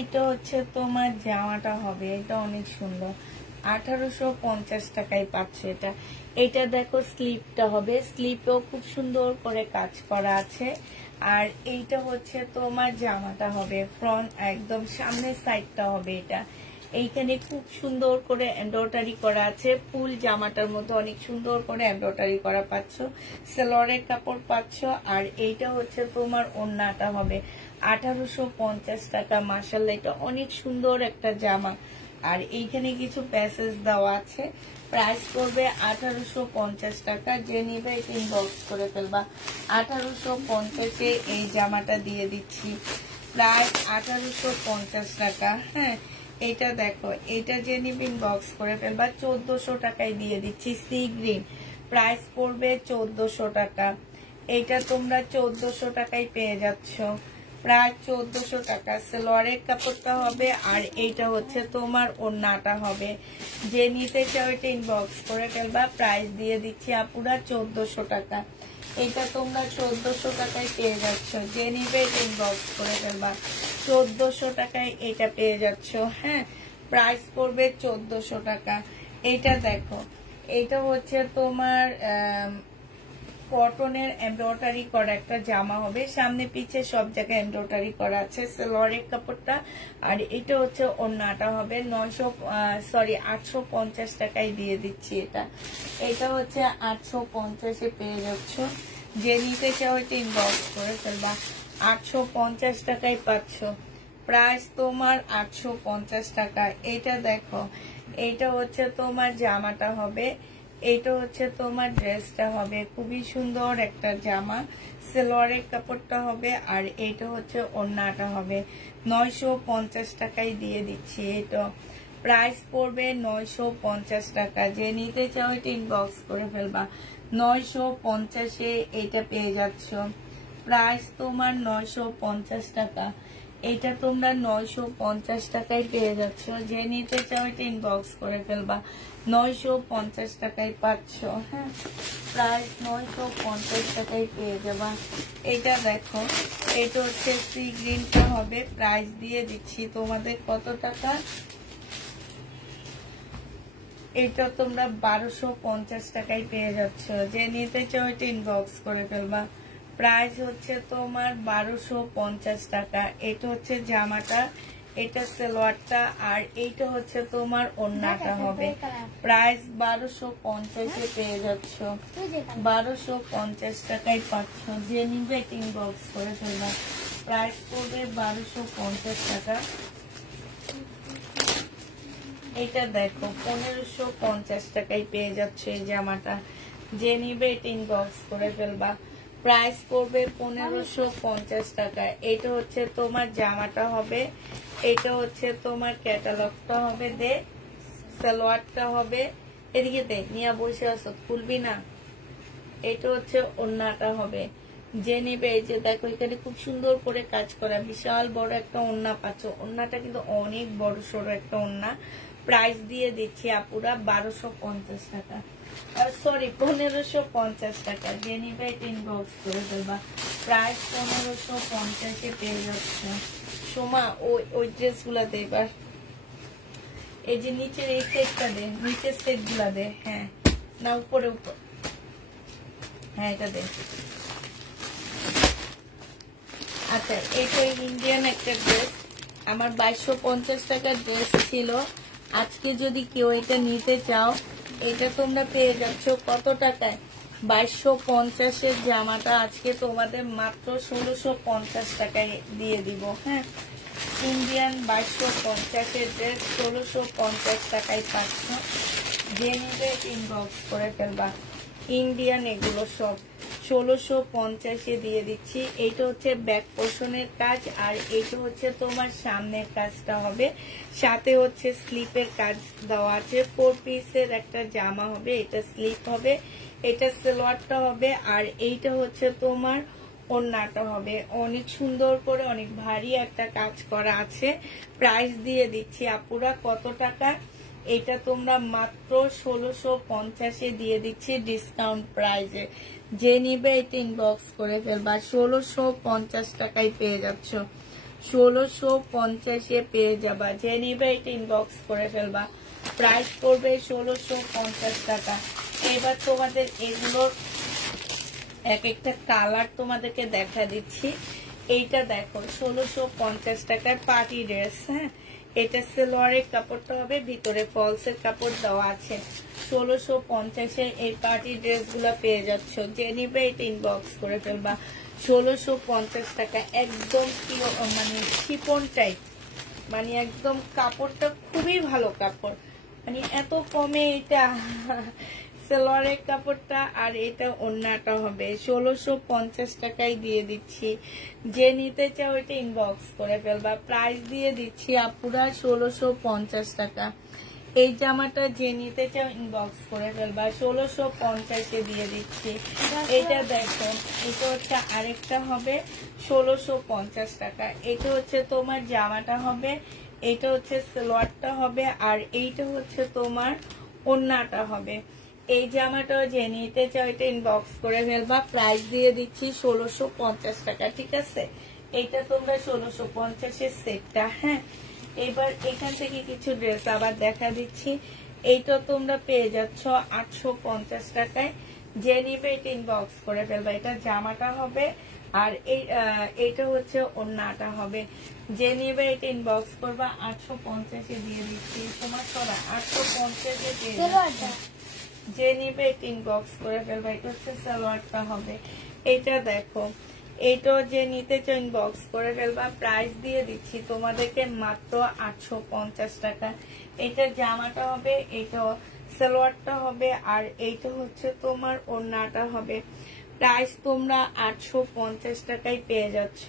এটা হচ্ছে তোমার জামাটা হবে। এটা অনেক সুন্দর, 1850 টাকায় পাচ্ছে এটা। এটা দেখো স্লিপটা হবে, স্লিপেও খুব সুন্দর করে কাজ করা আছে। আর এইটা হচ্ছে তোমার জামাটা হবে, ফ্রন্ট একদম সামনের সাইডটা হবে। এটা এইখানে খুব সুন্দর করে এমব্রয়ডারি করা আছে। ফুল জামাটার মধ্যে অনেক সুন্দর করে এমব্রয়ডারি করা পাচ্ছ, সালোয়ারের কাপড় পাচ্ছ। আর এইটা হচ্ছে তোমার ওড়নাটা হবে 1850 টাকা। মাশাআল্লাহ, এটা অনেক সুন্দর একটা জামা। আর এইখানে কিছু প্যাসেজ দেওয়া আছে। প্রাইস করবে 1850 টাকা। যে নিবে এটা ইনবক্স করে ফেলবা। 1850-এ এই জামাটা দিয়ে দিচ্ছি, প্রায় 1850 টাকা। হ্যাঁ, এটা দেখো, এটা যে নিবে ইনবক্স করে ফেলবা। 1400 টাকায় দিয়ে দিচ্ছি, সি গ্রিন। প্রাইস পড়বে 1400 টাকা। এটা তোমরা 1400 টাকায় পেয়ে যাচ্ছ, প্রায় 1400 টাকা। সালোয়ারের কাপড়টা হবে, আর এইটা হচ্ছে তোমার ওড়নাটা হবে। যে নিতে চাও এটা ইনবক্স করে ফেলবা। প্রাইস দিয়ে দিচ্ছি আপুরা 1400 টাকা। এটা তোমরা 1400 টাকায় পেয়ে যাচ্ছ। যে নিবে এটা ইনবক্স করে ফেলবা। 1400 টাকায় এটা পেয়ে যাচ্ছ। হ্যাঁ, প্রাইস পড়বে 1400 টাকা। এটা দেখো, এটা হচ্ছে তোমার কটনের এমব্রয়ডারি করা একটা জামা হবে, সামনে পিছে সব জায়গায় এমব্রয়ডারি করা আছে সালোয়ারের কাপড়টা। আর এটা হচ্ছে ওড়নাটা হবে 850 টাকায় দিয়ে দিচ্ছি। এটা হচ্ছে 850-এ পেয়ে যাচ্ছ। যে নিতে চাও এটা ইনবক্স করে ফেলবা। 850 টাকায় পাচ্ছ, প্রাইস তোমার 850 টাকা। এটা দেখো, এইটা হচ্ছে তোমার জামাটা হবে, এইটা হচ্ছে তোমার ড্রেসটা হবে। খুবই সুন্দর একটা জামা, সালোয়ারের কাপড়টা হবে, আর এইটা হচ্ছে ওড়নাটা হবে। 950 টাকায় দিয়ে দিচ্ছি। এটা প্রাইস পড়বে 950 টাকা। যে নিতে চাও এটা ইনবক্স করে ফেলবা। 950-এ এটা পেয়ে যাচ্ছ, প্রাইস তোমার 950 টাকা। এটা তোমরা 950 টাকায় পেয়ে যাচ্ছ। যে নিতে চাও এটা ইনবক্স করে ফেলবা। 950 টাকায় পাচ্ছ। হ্যাঁ, প্রাইস 950 টাকায় পেয়ে যাবা। এটা দেখো, এটা হচ্ছে সি গ্রিনটা হবে, প্রাইস দিয়ে দিচ্ছি তোমাদের কত টাকা। এটা তোমরা 1250 টাকায় পেয়ে যাচ্ছ। যে নিতে চাও এটা ইনবক্স করে ফেলবা। প্রাইস হচ্ছে তোমার 1250 টাকা। এটা হচ্ছে জামাটা, এটা সালোয়ারটা, আর এইটা হচ্ছে তোমার ওড়নাটা হবে। প্রাইস 1250-এ পেয়ে যাচ্ছ, 1250 টাকায় পাচ্ছ। যে নিবে এটা ইনবক্স করে ফেলবা। প্রাইস পড়বে 1250 টাকা। এটা দেখো 1550 টাকায় পেয়ে যাচ্ছে এই জামাটা। যে নিবে এটা ইনবক্স করে ফেলবা। প্রাইস পড়বে 1550 টাকা। এটা হচ্ছে তোমার জামাটা হবে, এটা হচ্ছে তোমার ক্যাটালগটা হবে, দে সালোয়ারটা হবে। এদিকে দেখ নিয়া বসে আসো, খুলবি না। এটা হচ্ছে ওড়নাটা হবে। যে নিবে, এই যে দেখো এখানে খুব সুন্দর করে কাজ করা, বিশাল বড় একটা ওড়না পাচ্ছ। ওড়নাটা কিন্তু অনেক বড় সড়ো একটা ওড়না। প্রাইস দিয়ে দিচ্ছি আপুরা 1250 টাকা, সরি 1550 টাকা। যে নিবে এটা ইনবক্স করে ফেলবা। প্রাইস 1550-এ পেয়ে যাচ্ছে। সোমা ওই ড্রেস গুলা দে এবার, এই যে নিচের এই সেটটা দে, নিচের সেট গুলা দে। হ্যাঁ না, উপরে উপর, হ্যাঁ এটা দে। আচ্ছা, এটা ইন্ডিয়ান একটা ড্রেস, আমার 2250 টাকার ড্রেস ছিল। আজকে যদি কেউ এটা নিতে চাও, এটা তোমরা পেয়ে যাচ্ছ কত টাকায়? 2250-এর জামাটা আজকে তোমাদের মাত্র 1650 টাকায় দিয়ে দিব। হ্যাঁ, ইন্ডিয়ান 2250-এর ড্রেস 1650 টাকায় পাচ্ছ। যে নিবে ইনবক্স করে ফেলবা। ইন্ডিয়ান এগুলো সব 1650-এ দিয়ে দিচ্ছি। এইটা হচ্ছে ব্যাক পোর্শনের কাজ, আর এইটা হচ্ছে তোমার সামনের কাজটা হবে, সাথে হচ্ছে স্লিপের কাজ দেওয়া আছে। 4 পিসের একটা জামা হবে, এটা স্লিপ হবে, এটা সালোয়ারটা হবে, আর এইটা হচ্ছে তোমার ওড়নাটা হবে। অনেক সুন্দর করে অনেক ভারী একটা কাজ করা আছে। প্রাইস দিয়ে দিচ্ছি আপুরা কত টাকা? এটা তোমরা মাত্র 1650-এ দিয়ে দিচ্ছি ডিসকাউন্ট প্রাইজে। যে নিবে এটা ইনবক্স করে ফেলবা। 1650 টাকায় পেয়ে যাচ্ছ, 1650-এ পেয়ে যাবা। যে নিবে এটা ইনবক্স করে ফেলবা। প্রাইস পড়বে 1650 টাকা। এবার তোমাদের এগুলোর এক একটা কালার তোমাদেরকে দেখা দিচ্ছি। এইটা দেখো 1650 টাকার পার্টি ড্রেস। হ্যাঁ, এটা সালোয়ারের কাপড়টা হবে, ভিতরে ফলসের কাপড় দেওয়া আছে। 1650-এ এই পার্টি ড্রেস গুলা পেয়ে যাচ্ছ। যে নিবে এটা ইনবক্স করে ফেলবা। 1650 টাকা, একদম মানে শিপন টাইপ, মানে একদম কাপড়টা খুবই ভালো কাপড়, মানে এত কমে এটা সালোয়ারের কাপড়টা আর এটা ওড়নাটা হবে। 1650 টাকায় দিয়ে দিচ্ছি। যে নিতে চাও এটা ইনবক্স করে ফেলবা। প্রাইস দিয়ে দিচ্ছি আপুরা 1650 টাকা। এই জামাটা যে নিতে চাও ইনবক্স করে ফেলবা। 1650-এ দিয়ে দিচ্ছি। এটা দেখো, এটা হচ্ছে আরেকটা হবে 1650 টাকা। এটা হচ্ছে তোমার জামাটা হবে, এটা হচ্ছে সালোয়ারটা হবে, আর এইটা হচ্ছে তোমার ওড়নাটা হবে। এই জামাটা যে নিতে চাও এটা ইনবক্স করে ফেলবা। প্রাইস দিয়ে দিচ্ছি 1650 টাকা। ঠিক আছে, এইটা তোমরা 1650-এর সেটটা। হ্যাঁ, এবার এখান থেকে কিছু ড্রেস আবার দেখা দিচ্ছি। এইটা তোমরা পেয়ে যাচ্ছ 850 টাকায়। যে নিবে এটা ইনবক্স করে ফেলবা। এটা জামাটা হবে আর এইটা হচ্ছে ওড়নাটা হবে। যে নিবে এটা ইনবক্স করবা। 850 দিয়ে দিচ্ছি, সময় করা 850 দিয়ে। যে নিবে এটা ইনবক্স করে ফেলবা। এটা হচ্ছে সালোয়ারটা হবে। এটা দেখো, এইটা যে নিতে চাও ইনবক্স করে ফেলবা। প্রাইস দিয়ে দিচ্ছি তোমাদেরকে মাত্র 850 টাকা। এটা জামাটা হবে, এটা সালোয়ারটা হবে, আর এইটা হচ্ছে তোমার ওড়নাটা হবে। প্রাইস তোমরা 850 টাকায় পেয়ে যাচ্ছ।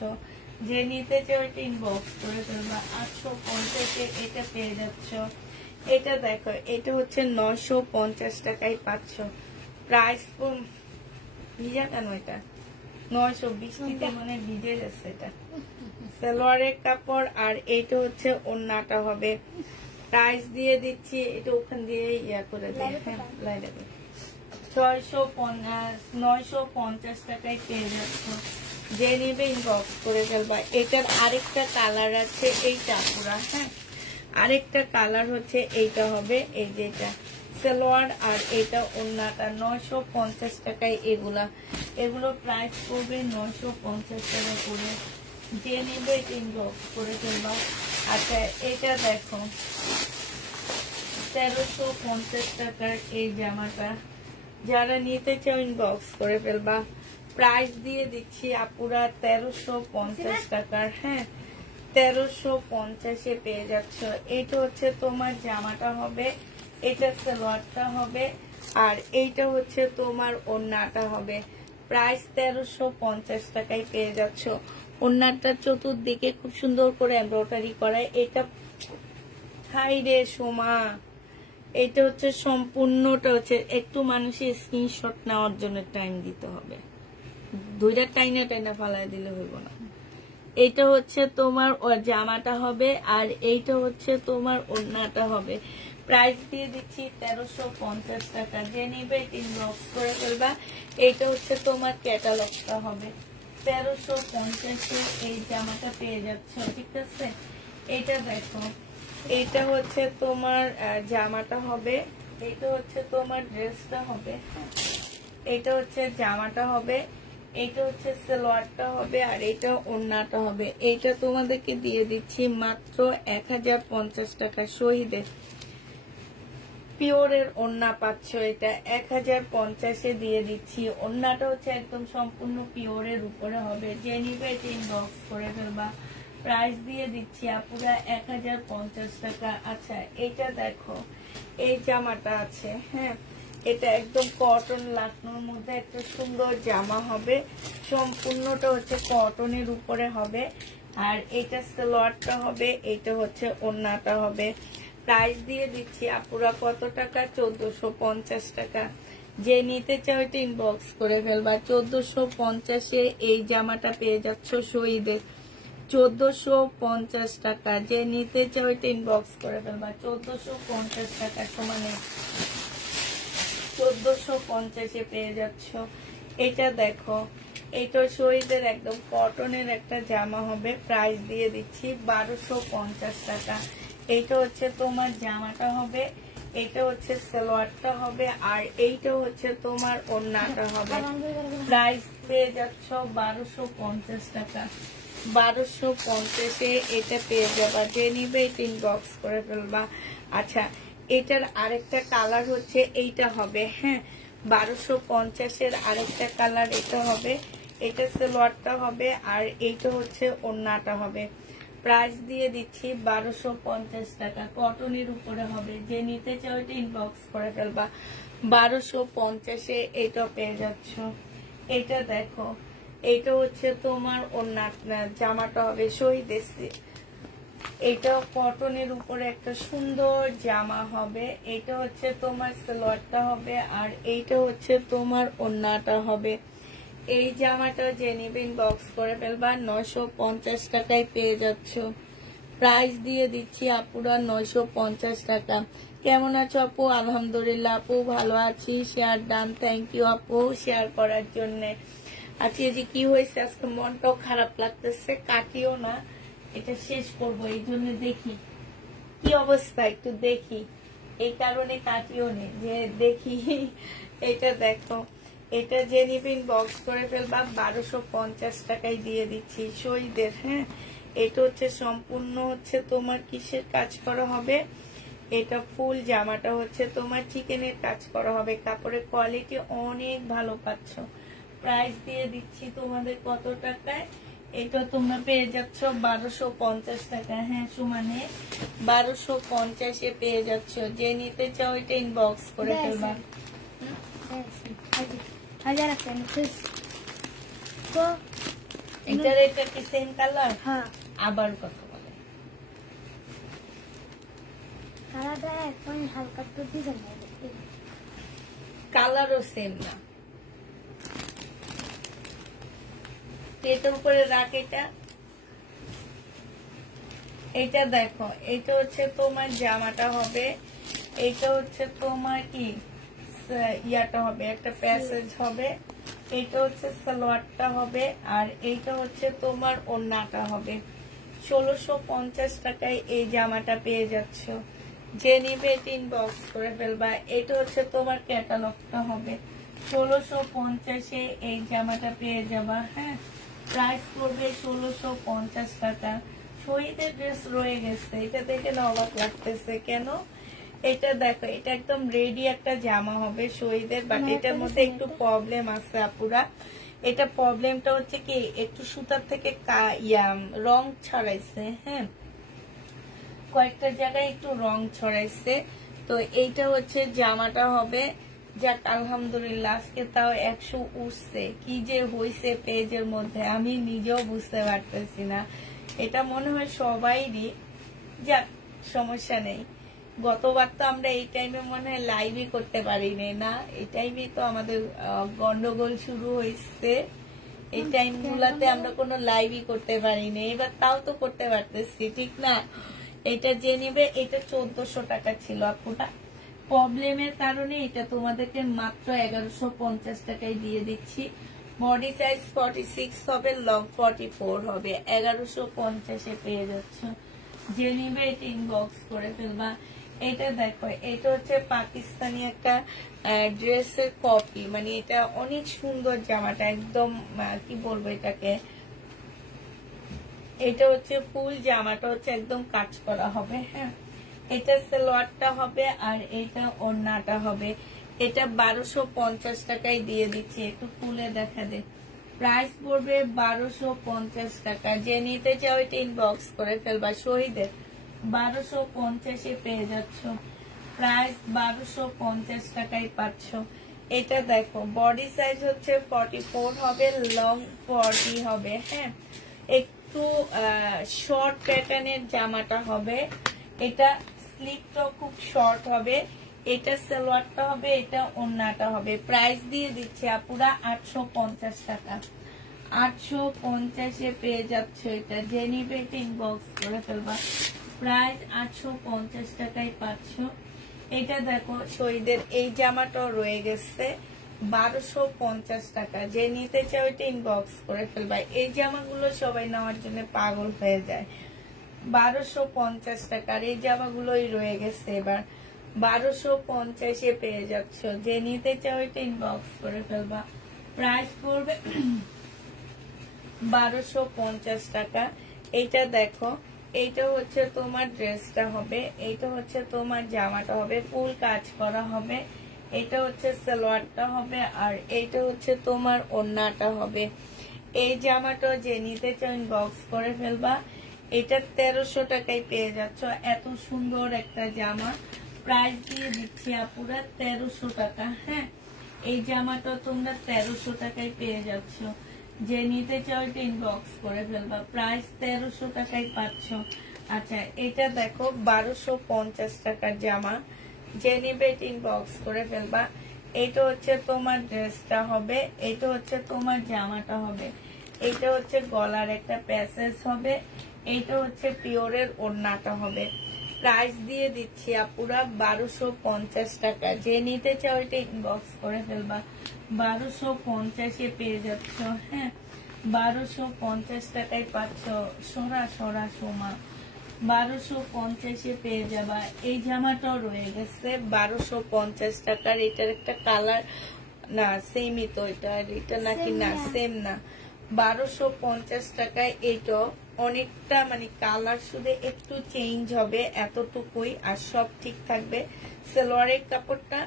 যে নিতে চাও এটা ইনবক্স করে ফেলবা। 850 এটা পেয়ে যাচ্ছ। এটা দেখো, এটা হচ্ছে 950 টাকায় পাচ্ছ। প্রাইস ভিজা কেন? এটা 900, বৃষ্টিতে মানে ভিজে যাচ্ছে। এটা সালোয়ারের কাপড় আর এইটা হচ্ছে ওড়নাটা হবে। প্রাইস দিয়ে দিচ্ছি, এটা ওখান দিয়ে ইয়া করে দেয়। হ্যাঁ, 950 টাকায় পেয়ে যাচ্ছ। যে নিবে ইনবক্স করে ফেলবা। এটার আরেকটা কালার আছে, এইটা পুরা। হ্যাঁ, আরেকটা কালার হচ্ছে এইটা হবে, এই যেটা সালোয়ার আর এটা ওড়নাটা। 950 টাকায় এগুলো প্রাইস করবে 950 টাকা করে। যে নিবে ইনবক্স করে ফেলবা। আচ্ছা, এটা দেখো 1350 টাকার এই জামাটা। যারা নিতে চাও ইনবক্স করে ফেলবা। প্রাইস দিয়ে দিচ্ছি আপুরা 1350 টাকার। হ্যাঁ, 1350 পেয়ে যাচ্ছ। এটা হচ্ছে তোমার জামাটা হবে, এটা সালোয়ারটা হবে, আর এইটা হচ্ছে তোমার ওড়নাটা হবে। প্রাইস 1350 টাকায় পেয়ে যাচ্ছ। ওড়নাটা চতুর্দিকে খুব সুন্দর করে এমব্রয়ডারি করায়। এটা হাই রে সোমা, এটা হচ্ছে সম্পূর্ণটা হচ্ছে একটু মানুষের স্ক্রিনশট নেওয়ার জন্য টাইম দিতে হবে। দুইটা টাইনা ফালাই দিলে হইব না। এইটা হচ্ছে তোমার জামাটা হবে, আর এইটা হচ্ছে তোমার ওড়নাটা হবে। প্রাইস দিয়ে দিচ্ছি 1350 টাকা। যে নিবে ইনবক্স করে ফেলবা। এইটা হচ্ছে তোমার ক্যাটালগটা হবে। 1350 এই জামাটা পেয়ে যাচ্ছ। ঠিক আছে, এইটা দেখো, এইটা হচ্ছে তোমার জামাটা হবে, এইটা হচ্ছে তোমার ড্রেসটা হবে, এইটা হচ্ছে জামাটা হবে, এইটা হচ্ছে সালোয়ারটা হবে, আর এটা ওড়নাটা হবে। এইটা তোমাদেরকে দিয়ে দিচ্ছি মাত্র 1050 টাকা। শহীদের পিওরের ওড়না পাচ্ছ, এটা 1050 দিয়ে দিচ্ছি। ওড়নাটা হচ্ছে একদম সম্পূর্ণ পিওরের উপরে হবে। যে নিবে এটা ইনবক্স করে ফেলবা। প্রাইস দিয়ে দিচ্ছি আপুরা 1050 টাকা। আচ্ছা, এটা দেখো, এই জামাটা আছে। হ্যাঁ, এটা একদম কটন লাকনোর মধ্যে একটা সুন্দর জামা হবে। সম্পূর্ণটা হচ্ছে কটনের উপরে হবে, আর এটা সালোয়ারটা হবে, এটা হচ্ছে ওড়নাটা হবে। প্রাইস দিয়ে দিচ্ছি আপুরা কত টাকা? 1450 টাকা। যে নিতে চাও এটা ইনবক্স করে ফেলবা। 1450 এই জামাটা পেয়ে যাচ্ছ শহীদের। 1450 টাকা। যে নিতে চাও এটা ইনবক্স করে ফেলবা। 1450 টাকা সমানে 1450 পেয়ে যাচ্ছ। এটা দেখো, এটা শহীদের একদম কটনের একটা জামা হবে। প্রাইস দিয়ে দিচ্ছি 1250 টাকা। এইটা হচ্ছে তোমার জামাটা হবে, এটা হচ্ছে সালোয়ারটা হবে, আর এইটা হচ্ছে তোমার ওড়নাটা হবে। প্রাইস পেয়ে যাচ্ছ 1250 টাকা। 1250 এটা পেয়ে যাবা। যে নিবে এটা ইনবক্স করে ফেলবা। আচ্ছা, এটার আরেকটা কালার হচ্ছে এইটা হবে। হ্যাঁ, 1250 আরেকটা কালার এটা হবে। এটা সালোয়ারটা হবে, আর এইটা হচ্ছে ওড়নাটা হবে। প্রাইস দিয়ে দিচ্ছি 1250 টাকা। কটনের উপরে হবে। যে নিতে চাও এটা ইনবক্স করে ফেলবা। 1250 এটা পেয়ে যাচ্ছ। এটা দেখো, এটা হচ্ছে তোমার ওড়না, জামাটা হবে শহীদ। এটা কটনের উপরে একটা সুন্দর জামা হবে। এটা হচ্ছে তোমার সালোয়ারটা হবে, আর এইটা হচ্ছে তোমার ওড়নাটা হবে। এই জামাটা যে নিবে ইনবক্স করে ফেলবা। 950 টাকায় পেয়ে যাচ্ছ। প্রাইস দিয়ে দিচ্ছি আপুরা 950 টাকা। কেমন আছো আপু? আলহামদুলিল্লাহ আপু, ভালো আছি। শেয়ার ডান, থ্যাংক ইউ আপু শেয়ার করার জন্য। আজকে যে কি হয়েছে, আজকে মনটাও খারাপ লাগতেছে। কাটিও না, এটা শেষ করব, এই জন্য দেখি কি অবস্থা, একটু দেখি, এই কারণে কাটিও নেই যে দেখি। এটা দেখো, এটা যে নিবেন বক্স করে ফেলবা 1250 টাকায় দিয়ে দিচ্ছি শহীদের। হ্যাঁ, এটা হচ্ছে সম্পূর্ণ হচ্ছে তোমার কিসের কাজ করা হবে, এটা ফুল জামাটা হচ্ছে তোমার চিকেনের কাজ করা হবে। কাপড়ের কোয়ালিটি অনেক ভালো পাচ্ছ। প্রাইস দিয়ে দিচ্ছি তোমাদের কত টাকায়, এটা তোমরা পেয়ে যাচ্ছ 1250 টাকা। হ্যাঁ সুমানে 1250-এ পেয়ে যাচ্ছ। যে নিতে চাও এটা ইনবক্স করে ফেলবা। এটার এটা কি সেম কালার? হ্যাঁ। আবার কত বলে কালারটা এখন হালকা একটু ডিজাইন হবে, কালারও সেম না। এটার উপরে রাখ। এটা দেখো, এটা হচ্ছে তোমার জামাটা হবে, এটা হচ্ছে তোমার কি ইয়াটা হবে, একটা প্যাসেজ হবে, এটা হচ্ছে সালোয়ারটা হবে, আর এইটা হচ্ছে তোমার ওড়নাটা হবে। 1650 টাকায় এই জামাটা পেয়ে যাচ্ছ। যে নিবে ইনবক্স করে ফেলবা। এটা হচ্ছে তোমার ক্যাটালগটা হবে, 1650-এ এই জামাটা পেয়ে যাবা। হ্যাঁ, প্রাইস পড়বে 1650 টাকা। শহীদের ড্রেস রয়ে গেছে, এটা দেখে না অবাক লাগতেছে কেন? এটা দেখো, এটা একদম রেডি একটা জামা হবে শহীদের, বাট এটার মধ্যে একটু প্রবলেম আছে আপুরা। এটা প্রবলেমটা হচ্ছে কি, একটু সুতার থেকে রং ছড়াইছে। হ্যাঁ, কয়েকটা জায়গায় একটু রং ছড়াইছে। তো এইটা হচ্ছে জামাটা হবে। যাক আলহামদুলিল্লাহ, আজকে তাও 100 উঠছে। কি যে হয়েছে পেজের মধ্যে আমি নিজেও বুঝতে পারতেছি না। এটা মনে হয় সবাইরই। যাক সমস্যা নেই। গতবার তো আমরা এই টাইমে মনে হয় লাইভই করতে পারিনি না, এই টাইমে তো আমাদের গন্ডগোল শুরু হয়েছে। এই টাইম গুলাতে আমরা কোনো লাইভই করতে পারিনি, এবার তাও তো করতে পারতেছি, ঠিক না? এটা যে নিবে এটা 1400 টাকা ছিল আপুটা। প্রবলেমের কারণে এটা তোমাদেরকে মাত্র 1150 টাকায় দিয়ে দিচ্ছি। বডি সাইজ 46 হবে, লং 44 হবে। 1150-এ পেয়ে যাচ্ছ। যে নিবে এটা ইনবক্স করে ফেলবা। এটা দেখো, এটা হচ্ছে পাকিস্তানি একটা ড্রেসের কপি, মানে এটা অনেক সুন্দর জামাটা, একদম কি বলবো এটাকে, এটা হচ্ছে ফুল জামাটা হচ্ছে একদম কাজ করা হবে। হ্যাঁ, এটা সালোয়ারটা হবে আর এটা ওড়নাটা হবে। এটা 1250 টাকায় দিয়ে দিচ্ছি। একটু খুলে দেখা দে। প্রাইস পড়বে 1250 টাকা। যে নিতে চাও এটা ইনবক্স করে ফেলবা। শহীদের 1250-এ পেয়ে যাচ্ছ। প্রাইস 1250 টাকায় পাচ্ছ। এটা দেখো, বডি সাইজ হচ্ছে 44 হবে, লং 40 হবে। হ্যাঁ, একটু শর্ট প্যাটার্নের জামাটা হবে। এটা স্লিপটা খুব শর্ট হবে, এটা সালোয়ারটা হবে, এটা ওড়নাটা হবে। প্রাইস দিয়ে দিচ্ছে আপুরা 850 টাকা। 850-এ পেয়ে যাচ্ছ এটা। যে নিবে এটা ইনবক্স করে ফেলবা। প্রাইস 850 টাকায় পাচ্ছ। এটা দেখো শহীদের এই জামাটাও রয়ে গেছে 1250 টাকা। যে নিতে চাও এটা ইনবক্স করে ফেলবা। এই জামাগুলো সবাই নেওয়ার জন্য পাগল হয়ে যায়। 1250 টাকার এই জামাগুলোই রয়ে গেছে। এবার 1250-এ পেয়ে যাচ্ছ। যে নিতে চাও এটা ইনবক্স করে ফেলবা। প্রাইস পড়বে 1250 টাকা। এইটা দেখো, এইটা হচ্ছে তোমার ড্রেসটা হবে, এইটা হচ্ছে তোমার জামাটা হবে, ফুল কাজ করা হবে। এটা হচ্ছে সালোয়ারটা হবে, আর এইটা হচ্ছে তোমার ওড়নাটা হবে। এই জামাটা যে নিতে চাও ইনবক্স করে ফেলবা। এটা 1300 টাকায় পেয়ে যাচ্ছ। এত সুন্দর একটা জামা। প্রাইস দিয়ে দিচ্ছি আপুরা 1300 টাকা। হ্যাঁ, এই জামাটা তোমরা 1300 টাকায় পেয়ে যাচ্ছ। যে নিতে চাও এটা ইনবক্স করে ফেলবা। প্রাইস 1300 টাকায় পাচ্ছ। আচ্ছা, এটা দেখো 1250 টাকার জামা। যে নিবে এটা ইনবক্স করে ফেলবা। এটা হচ্ছে তোমার ড্রেসটা হবে, এটা হচ্ছে তোমার জামাটা হবে, এটা হচ্ছে গলার একটা প্যাসেজ হবে, এইটা হচ্ছে পিওরের ওড়নাটা হবে। প্রাইস দিয়ে দিচ্ছি আপুরা 1250 টাকা। যে নিতে চাও এটা ইনবক্স করে ফেলবা। 1250-এ পেয়ে যাচ্ছ। হ্যাঁ, 1250 টাকায় পাচ্ছ। সোরা সোমা 1250-এ পেয়ে যাবা। এই জামাটাও রয়ে গেছে 1250 টাকার। এটার একটা কালার না সেমই তো, এটা নাকি না সেম না, 1250 টাকায়। এইটা অনেকটা মানে কালার শুধু একটু চেঞ্জ হবে এতটুকুই, আর সব ঠিক থাকবে সালোয়ারের কাপড়টা।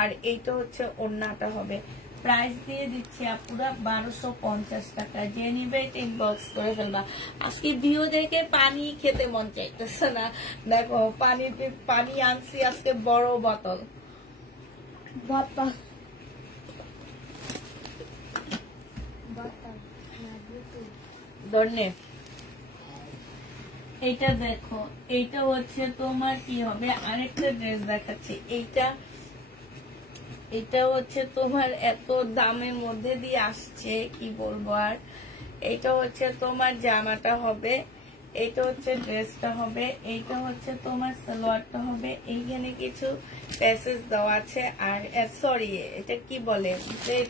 আর এইটা হচ্ছে ওড়নাটা হবে। প্রাইস দিয়ে দিচ্ছি আপুরা 1250 টাকা। যে নিবে ইনবক্স করে ফেলবা। আজকে ভিডিও দেখে পানি খেতে মন চাইতেছে না, দেখো পানি আনছি আজকে বড় বোতল। ধরনে এইটা দেখো, এইটা হচ্ছে তোমার কি হবে, আরেকটা ড্রেস দেখাচ্ছি। এটা হচ্ছে তোমার এত দামের মধ্যে দিয়ে আসছে কি বলবো আর। এটা হচ্ছে তোমার জামাটা হবে, এটা হচ্ছে ড্রেসটা হবে, এইটা হচ্ছে তোমার সালোয়ারটা হবে। এইখানে কিছু প্যাসেজ দেওয়া আছে, আর সরি এটা কি বলে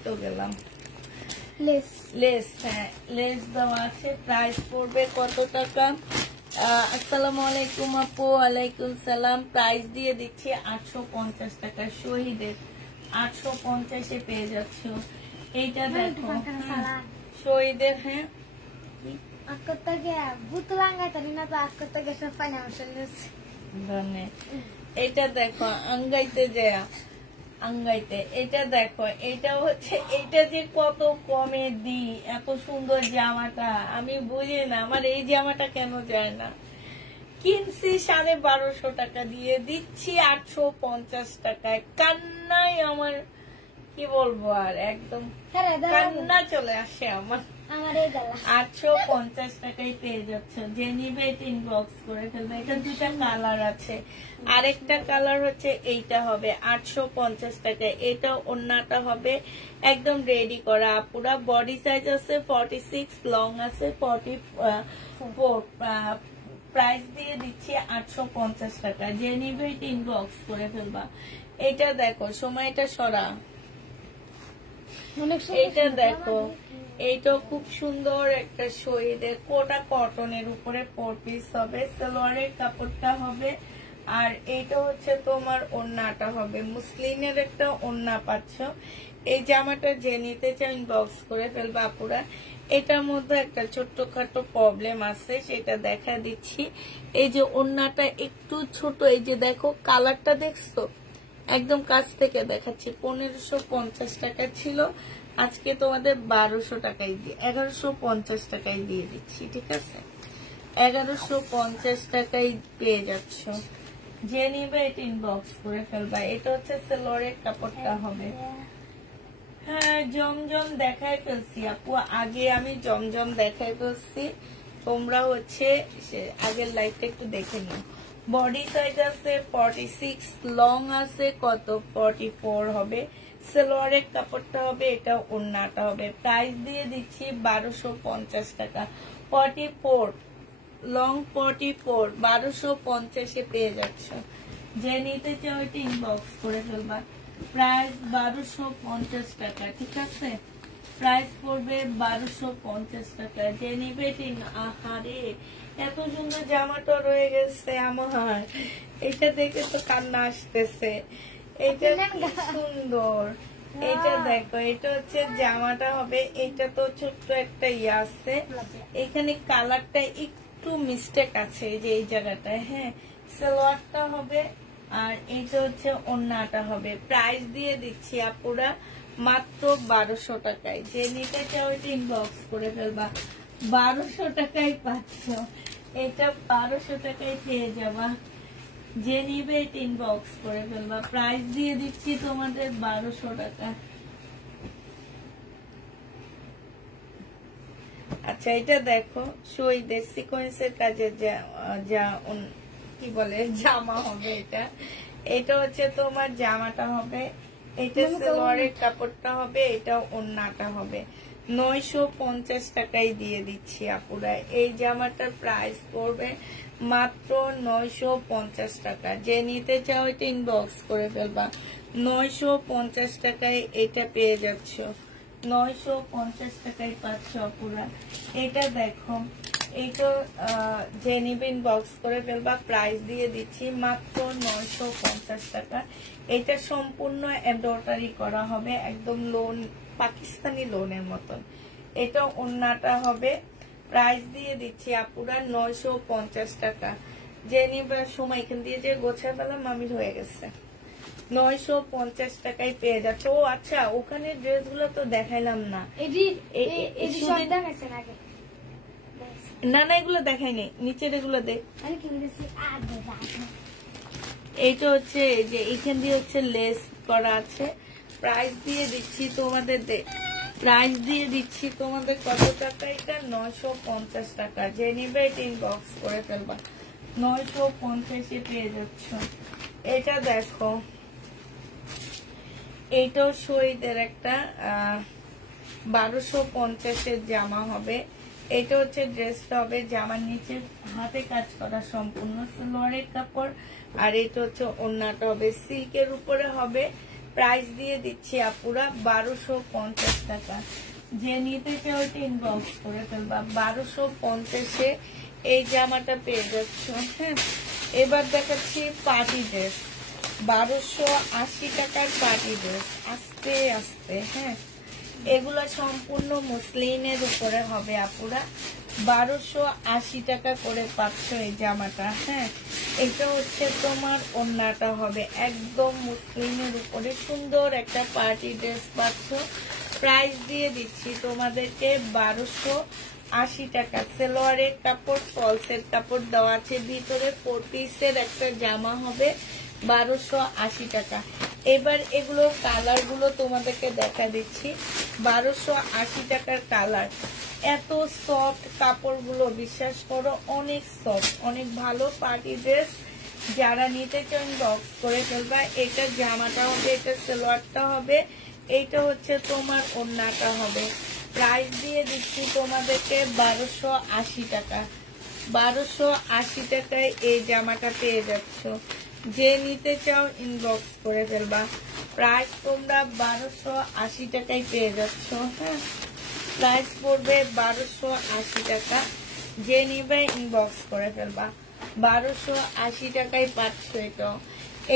তো গেলাম, লেস। হ্যাঁ লেস দেওয়া আছে। প্রাইস পড়বে কত টাকা? আসসালামু আলাইকুম আপু। ওয়ালাইকুম সালাম। প্রাইস দিয়ে দিচ্ছি 850 টাকা। শহীদের 850-এ পেয়ে যাচ্ছ। এইটা দেখো শহীদের। হ্যাঁ এটা দেখো আঙ্গাইতে এটা দেখো, এটা হচ্ছে এইটা যে কত কমে দিই, এত সুন্দর জামাটা আমি বুঝি না, আমার এই জামাটা কেন যায় না। কিনছি 1250 টাকা দিয়ে, দিচ্ছি 850 টাকায়। কান্নাই আমার কি বলবো আর, একদম কান্না চলে আসে আমার। 850 টাকায় পেয়ে যাচ্ছে। যে নিবে ইনবক্স করে ফেলবে। এটা দুটা কালার আছে, আরেকটা কালার হচ্ছে এইটা হবে 850 টাকায়। এটা ওড়নাটা হবে একদম রেডি করা পুরা। বডি সাইজ আছে 46, লং আছে 44। প্রাইস দিয়ে দিচ্ছি 850 টাকা। যে নিবে ইনবক্স করে ফেলবা। এটা দেখো সময়টা সরা, এইটা দেখো, এইটা খুব সুন্দর একটা শহীদের কোটা কটনের উপরে 4 পিস হবে। সালোয়ারের কাপড়টা হবে, আর এইটা হচ্ছে তোমার ওড়নাটা হবে। মুসলিনের একটা ওড়না পাচ্ছ। এই জামাটা যে নিতে চাও ইনবক্স করে ফেলবা আপুরা। এটার মধ্যে একটা ছোট্টখাটো প্রবলেম আছে, সেটা দেখা দিচ্ছি। এই যে ওড়নাটা একটু ছোট, এই যে দেখো কালারটা দেখছো, একদম কাছ থেকে দেখাচ্ছি। 1550 টাকা ছিল, আজকে তোমাদের 1200 টাকায় দিয়ে 1150 টাকায় দিয়ে দিচ্ছি। ঠিক আছে, 1150 টাকায় পেয়ে যাচ্ছ। যে নিবে এটা ইনবক্স করে ফেলবা। এটা হচ্ছে সালোয়ারের কাপড়টা হবে। হ্যাঁ জমজম দেখাই ফেলছি আপু, আগে আমি জমজম দেখাই ফেলছি। তোমরা হচ্ছে আগের লাইফটা একটু দেখে নিও। বডি সাইজ আছে 46, লং আছে কত 44 হবে। সালোয়ারের কাপড়টা হবে, এটা ওড়নাটা হবে। প্রাইস দিয়ে দিচ্ছি 1250 টাকা। 44 লং 44, 1250-এ পেয়ে যাচ্ছ। যে নিতে চাও এটা ইনবক্স করে ফেলবা। প্রাইস 1250 টাকা। ঠিক আছে, প্রাইস পড়বে 1250 টাকা। যে নিবে আহারে এত সুন্দর জামাটা রয়ে গেছে আমার, এটা দেখে তো কান্না আসতেছে। এটা সুন্দর, এটা দেখো, এটা হচ্ছে জামাটা হবে। এটা তো ছোট্ট একটা ইয়ে আছে, এখানে কালারটা একটু মিস্টেক আছে যে এই জায়গাটায়। হ্যাঁ সালোয়ারটা হবে, আর এটা হচ্ছে ওড়নাটা হবে। প্রাইস দিয়ে দিচ্ছি আপুরা মাত্র 1200 টাকায়। যে নিতে চাও এটা ইনবক্স করে ফেলবা। 1200 টাকায় পাচ্ছ, এটা 1200 টাকায় পেয়ে যাবা। যে নিবে এটা ইনবক্স করে ফেলবা। প্রাইস দিয়ে দিচ্ছি তোমাদের 1200 টাকা। আচ্ছা এটা দেখো শহীদের সিকোয়েন্সের কাজে যা কি বলে জামা হবে। এটা হচ্ছে তোমার জামাটা হবে, এটা সালোয়ারের কাপড়টা হবে, এটা ওড়নাটা হবে। 950 টাকায় দিয়ে দিচ্ছি আপুরা। এই জামাটার প্রাইস পড়বে মাত্র 950 টাকা। যে নিতে চাও এটা ইনবক্স করে ফেলবা। 950 টাকায় এটা পেয়ে যাচ্ছ। 950 টাকায় পাচ্ছ আপুরা। এটা দেখো, এইটা যে নিবে ইনবক্স করে ফেলবা। প্রাইস দিয়ে দিচ্ছি মাত্র 950 টাকা। এটা সম্পূর্ণ এমব্রয়ডারি করা হবে, একদম লোন পাকিস্তানি লোনের মতন। এটা ওন্নাটা হবে। প্রাইস দিয়ে দিচ্ছি আপুরা 950 টাকা। যে নিবে সময় এখান দিয়ে যে গোছায় ফেলাম মামির হয়ে গেছে। 950 টাকায় পেয়ে যাচ্ছে। ও আচ্ছা, ওখানে ড্রেসগুলো তো দেখাইলাম না। না না, এগুলো দেখাইনি, নিচের এগুলো দেখ। এইটা হচ্ছে যে এইখান দিয়ে হচ্ছে লেস করা আছে। প্রাইস দিয়ে দিচ্ছি তোমাদের কত টাকা? এটা 950 টাকা। যে নিবে এটা ইনবক্স করে ফেলবা। 950-এ পেয়ে যাচ্ছ। এটা দেখো, এইটাও শহীদের একটা 1250-এর জামা হবে। এটা হচ্ছে ড্রেসটা হবে, জামার নিচে হাতে কাজ করা সম্পূর্ণ সালোয়ারের কাপড়। আর এটা হচ্ছে ওড়নাটা হবে সিল্কের উপরে হবে। প্রাইস দিয়ে দিচ্ছি আপুরা 1250 টাকা। যে নিতে চাও ওইটা ইনবক্স করে ফেলবা। 1250-এ এই জামাটা পেয়ে যাচ্ছ। হ্যাঁ, এবার দেখাচ্ছি পার্টি ড্রেস। 1280 টাকার পার্টি ড্রেস, আস্তে আস্তে। হ্যাঁ, এগুলো সম্পূর্ণ মুসলিনের উপরে হবে আপুরা। 1280 টাকা করে পাচ্ছ এই জামাটা। হ্যাঁ, এটা হচ্ছে তোমার ওড়নাটা হবে একদম মুসলিনের উপরে সুন্দর একটা পার্টি ড্রেস পাচ্ছ। প্রাইস দিয়ে দিচ্ছি তোমাদেরকে 1280 টাকা। সালোয়ারের কাপড়, ফলসের কাপড় দেওয়া আছে ভিতরে। 4 পিসের একটা জামা হবে 1280 টাকা। এবার এগুলো কালার গুলো তোমাদেরকে দেখা দিচ্ছি। 1280 টাকার কালার। এত সফট কাপড় গুলো, বিশ্বাস করো অনেক সফট, অনেক ভালো পার্টি ড্রেস। যারা নিতে চান বক্স করে ফেলবা। এটা জামাটা হবে, এটা সালোয়ারটা হবে, এইটা হচ্ছে তোমার ওড়নাটা হবে। প্রাইস দিয়ে দিচ্ছি তোমাদেরকে 1280 টাকা। 1280 টাকায় এই জামাটা পেয়ে যাচ্ছ। যে নিতে চাও ইনবক্স করে ফেলবা। প্রাইস তোমরা 1280 টাকায় পেয়ে যাচ্ছ। হ্যাঁ, প্রাইস পড়বে 1280 টাকা। যে নিবে ইনবক্স করে ফেলবা। 1280 টাকায় পাচ্ছ এটা।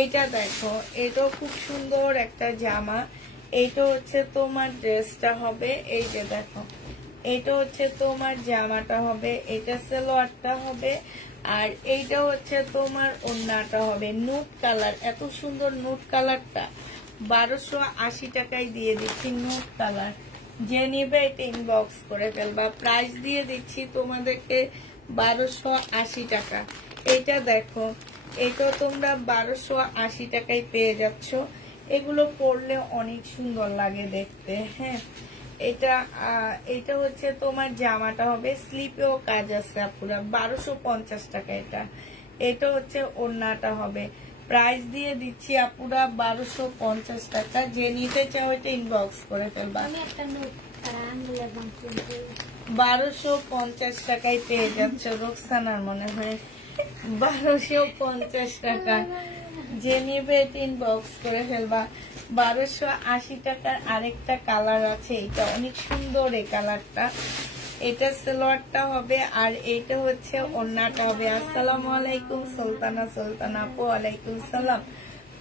এইটা দেখো, এটাও খুব সুন্দর একটা জামা। এইটা হচ্ছে তোমার ড্রেসটা হবে। এই যে দেখো, এটা হচ্ছে তোমার জামাটা হবে, এটা সালোয়ারটা হবে, আর এইটা হচ্ছে তোমার ওড়নাটা হবে নুট কালার। এত সুন্দর নুট কালারটা 1280 টাকায় দিয়ে দিচ্ছি। নুট কালার। যে নিবে এটা ইনবক্স করে ফেলবা। প্রাইস দিয়ে দিচ্ছি তোমাদেরকে 1280 টাকা। এটা দেখো, এটা তোমরা 1280 টাকায় পেয়ে যাচ্ছ। এগুলো পরলে অনেক সুন্দর লাগে দেখতে। হ্যাঁ, এটা হচ্ছে তোমার জামাটা হবে, স্লিপেও কাজ আছে পুরো। 1250 টাকা এটা। এটা হচ্ছে ওড়নাটা হবে। প্রাইস দিয়ে দিচ্ছি আপুরা 1250 টাকা। যে নিতে চাও এটা ইনবক্স করে ফেলবা। 1250 টাকায় পেয়ে যাচ্ছ। রোকসানার মনে হয় 1250 টাকা। যে নিবে এটা ইনবক্স করে ফেলবা। 1280 টাকার আরেকটা কালার আছে, এটা অনেক সুন্দর এই কালারটা। এটা সালোয়ারটা হবে, আর এটা হচ্ছে ওড়নাটা হবে। আসসালামু আলাইকুম সুলতানা আপু। ওয়ালাইকুম সালাম।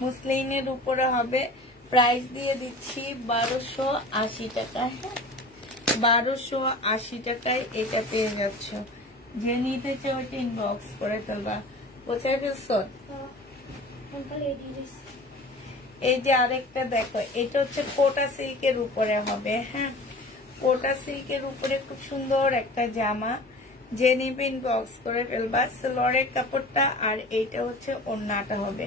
মুসলিনের উপরে হবে। প্রাইস দিয়ে দিচ্ছি 1280 টাকা। 1280 টাকায় এটা পেয়ে যাচ্ছ। যে নিতে চাও ওইটা ইনবক্স করে ফেলবা। কোথায় ফেলছ? এই যে আরেকটা দেখো, এটা হচ্ছে কোটা সিল্কের উপরে হবে। হ্যাঁ, কোটা সিল্কের উপরে খুব সুন্দর একটা জামা। যে নিবে ইনবক্স করে ফেলবা। সালোয়ারের কাপড়টা আর এইটা হচ্ছে ওড়নাটা হবে।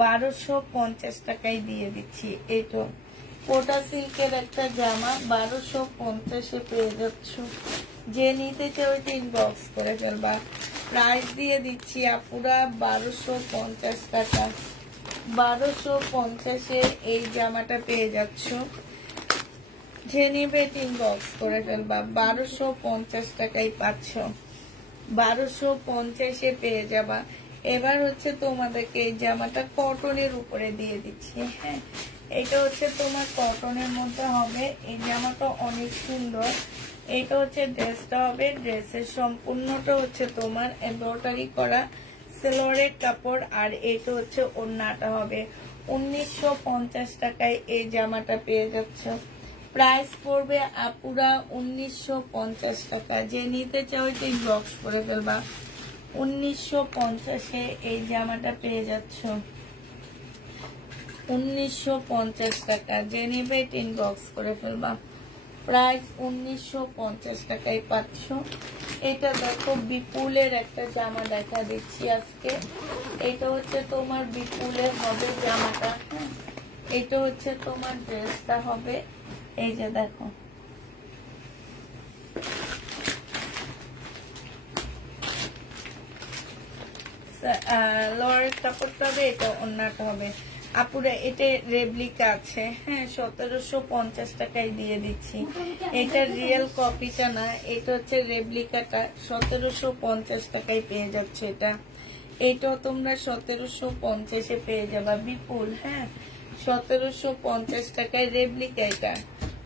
1250 টাকায় দিয়ে দিচ্ছি। এইটা কোটা সিল্কের একটা জামা 1250-এ পেয়ে যাচ্ছ। যে নিতে চাও ওইটা ইনবক্স করে ফেলবা। প্রাইস দিয়ে দিচ্ছি আপুরা 1250 টাকা। 1250-এ এই জামাটা পেয়ে যাচ্ছ। যে নিবে ইনবক্স করে ফেলবা। 1250 টাকায় পাচ্ছ। 1250-এ পেয়ে যাবা। এবার হচ্ছে তোমাদেরকে এই জামাটা কটনের উপরে দিয়ে দিচ্ছি। হ্যাঁ, এটা হচ্ছে তোমার কটনের মধ্যে হবে। এই জামাটা অনেক সুন্দর। এটা হচ্ছে ড্রেসটা হবে, ড্রেসের সম্পূর্ণটা হচ্ছে তোমার এমব্রয়ডারি করা সেলোয়ারের কাপড়, আর এটা হচ্ছে ওড়নাটা হবে। 1950 টাকায় এই জামাটা পেয়ে যাচ্ছ। প্রাইস পড়বে আপুরা 1950 টাকা। যে নিতে চাও এটা ইনবক্স করে ফেলবা। 1950-এ এই জামাটা পেয়ে যাচ্ছ, 1950 টাকা। যে নিবে এটা ইনবক্স করে ফেলবা। প্রাইস 1950 টাকায় পাচ্ছ। এটা দেখো বিপুলের একটা জামা দেখা দিচ্ছি আজকে। এটা হচ্ছে তোমার বিপুলের হবে জামাটা, হ্যাঁ। এটা হচ্ছে তোমার ড্রেসটা হবে, এই যে দেখো। লোয়ারের কাপড়টা হবে, এটা ওড়নাটা হবে। আপুরা এটা রেপ্লিকা আছে, হ্যাঁ, 1750 টাকায় দিয়ে দিচ্ছি। এটা রিয়েল কপিটা না, এটা হচ্ছে রেপ্লিকাটা। 1750 টাকায় পেয়ে যাচ্ছে এটা। এটাও তোমরা 1750-এ পেয়ে যাবা, বিপুল, হ্যাঁ। 1750 টাকায় রেপ্লিকা, এটা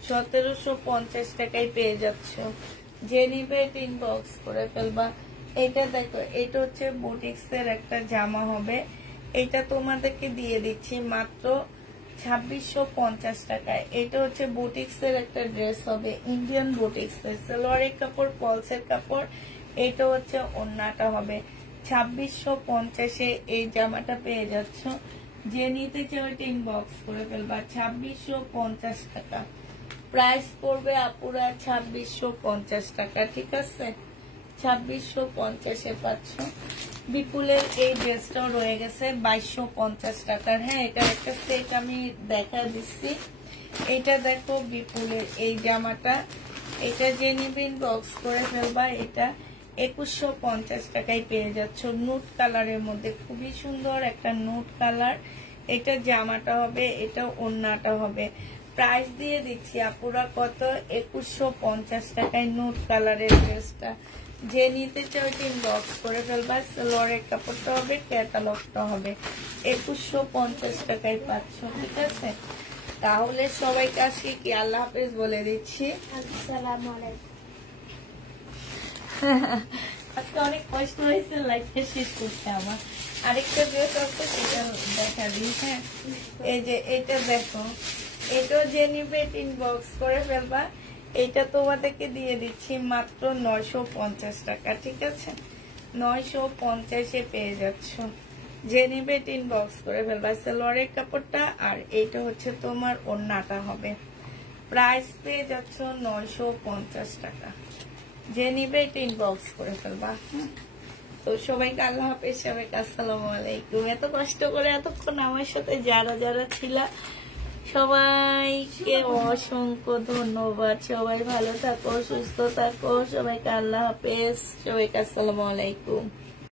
1750 টাকায় পেয়ে যাচ্ছ। যে নিবে এটা ইনবক্স করে ফেলবা। এটা দেখো, এটা হচ্ছে বুটিক্সের একটা জামা হবে। এটা তোমাদেরকে দিয়ে দিচ্ছি মাত্র 2650 টাকায়। এটা হচ্ছে বুটিক্সের একটা ড্রেস হবে, ইন্ডিয়ান বুটিক্সের সালোয়ারের কাপড়, পলসের কাপড়। এটা হচ্ছে ওড়নাটা হবে। 2650-এ এই জামাটা পেয়ে যাচ্ছ। যে নিতে চাও এটা ইনবক্স করে ফেলবা। 2650 টাকা প্রাইস পড়বে আপুরা, 2650 টাকা, ঠিক আছে। 2650-এ পাচ্ছ। বিপুলের এই ড্রেসটাও রয়ে গেছে 2250 টাকার, হ্যাঁ। এটা একটা সেট আমি দেখা দিচ্ছি। এটা দেখো বিপুলের এই জামাটা, এটা যে নিবে ইনবক্স করে ফেলবা। এটা 2150 টাকায় পেয়ে যাচ্ছ, নুট কালারের মধ্যে, খুবই সুন্দর একটা নুট কালার। এটা জামাটা হবে, এটা ওড়নাটা হবে। প্রাইস দিয়ে দিচ্ছি আপুরা কত, 2150 টাকায় নুট কালারের ড্রেসটা। যে নিতে চাও ইনবক্স করে ফেলবা। সালোয়ারের কাপড়টা হবে, ক্যাটালগটা হবে। 2150 টাকায় পাচ্ছ, ঠিক আছে। তাহলে সবাইকে আজকে কি আল্লাহ হাফেজ বলে দিচ্ছি। আসসালামু আলাইকুম। আজকে অনেক কষ্ট হয়েছে লাইফটা শেষ করতে আমার। আরেকটা ড্রেস আছে, সেটা দেখা দিই, হ্যাঁ। এই যে এটা দেখো, এটাও যে নিবে ইনবক্স করে ফেলবা। এটা তোমাদেরকে দিয়ে দিচ্ছি মাত্র 950 টাকা, ঠিক আছে। 950-এ পেয়ে যাচ্ছ। যে নিবে ইনবক্স করে ফেলবা। সালোয়ারের কাপড়টা, আর এইটা হচ্ছে তোমার ওড়নাটা হবে। প্রাইস পেয়ে যাচ্ছ 950 টাকা। যে নিবে এটা ইনবক্স করে ফেলবা। তো সবাইকে আল্লাহ হাফেজ, সবাইকে আসসালামু আলাইকুম। এত কষ্ট করে এতক্ষণ আমার সাথে যারা যারা ছিল সবাইকে অসংখ্য ধন্যবাদ। সবাই ভালো থাকো, সুস্থ থাকো। সবাইকে আল্লাহ হাফেজ, সবাইকে আসসালামু আলাইকুম।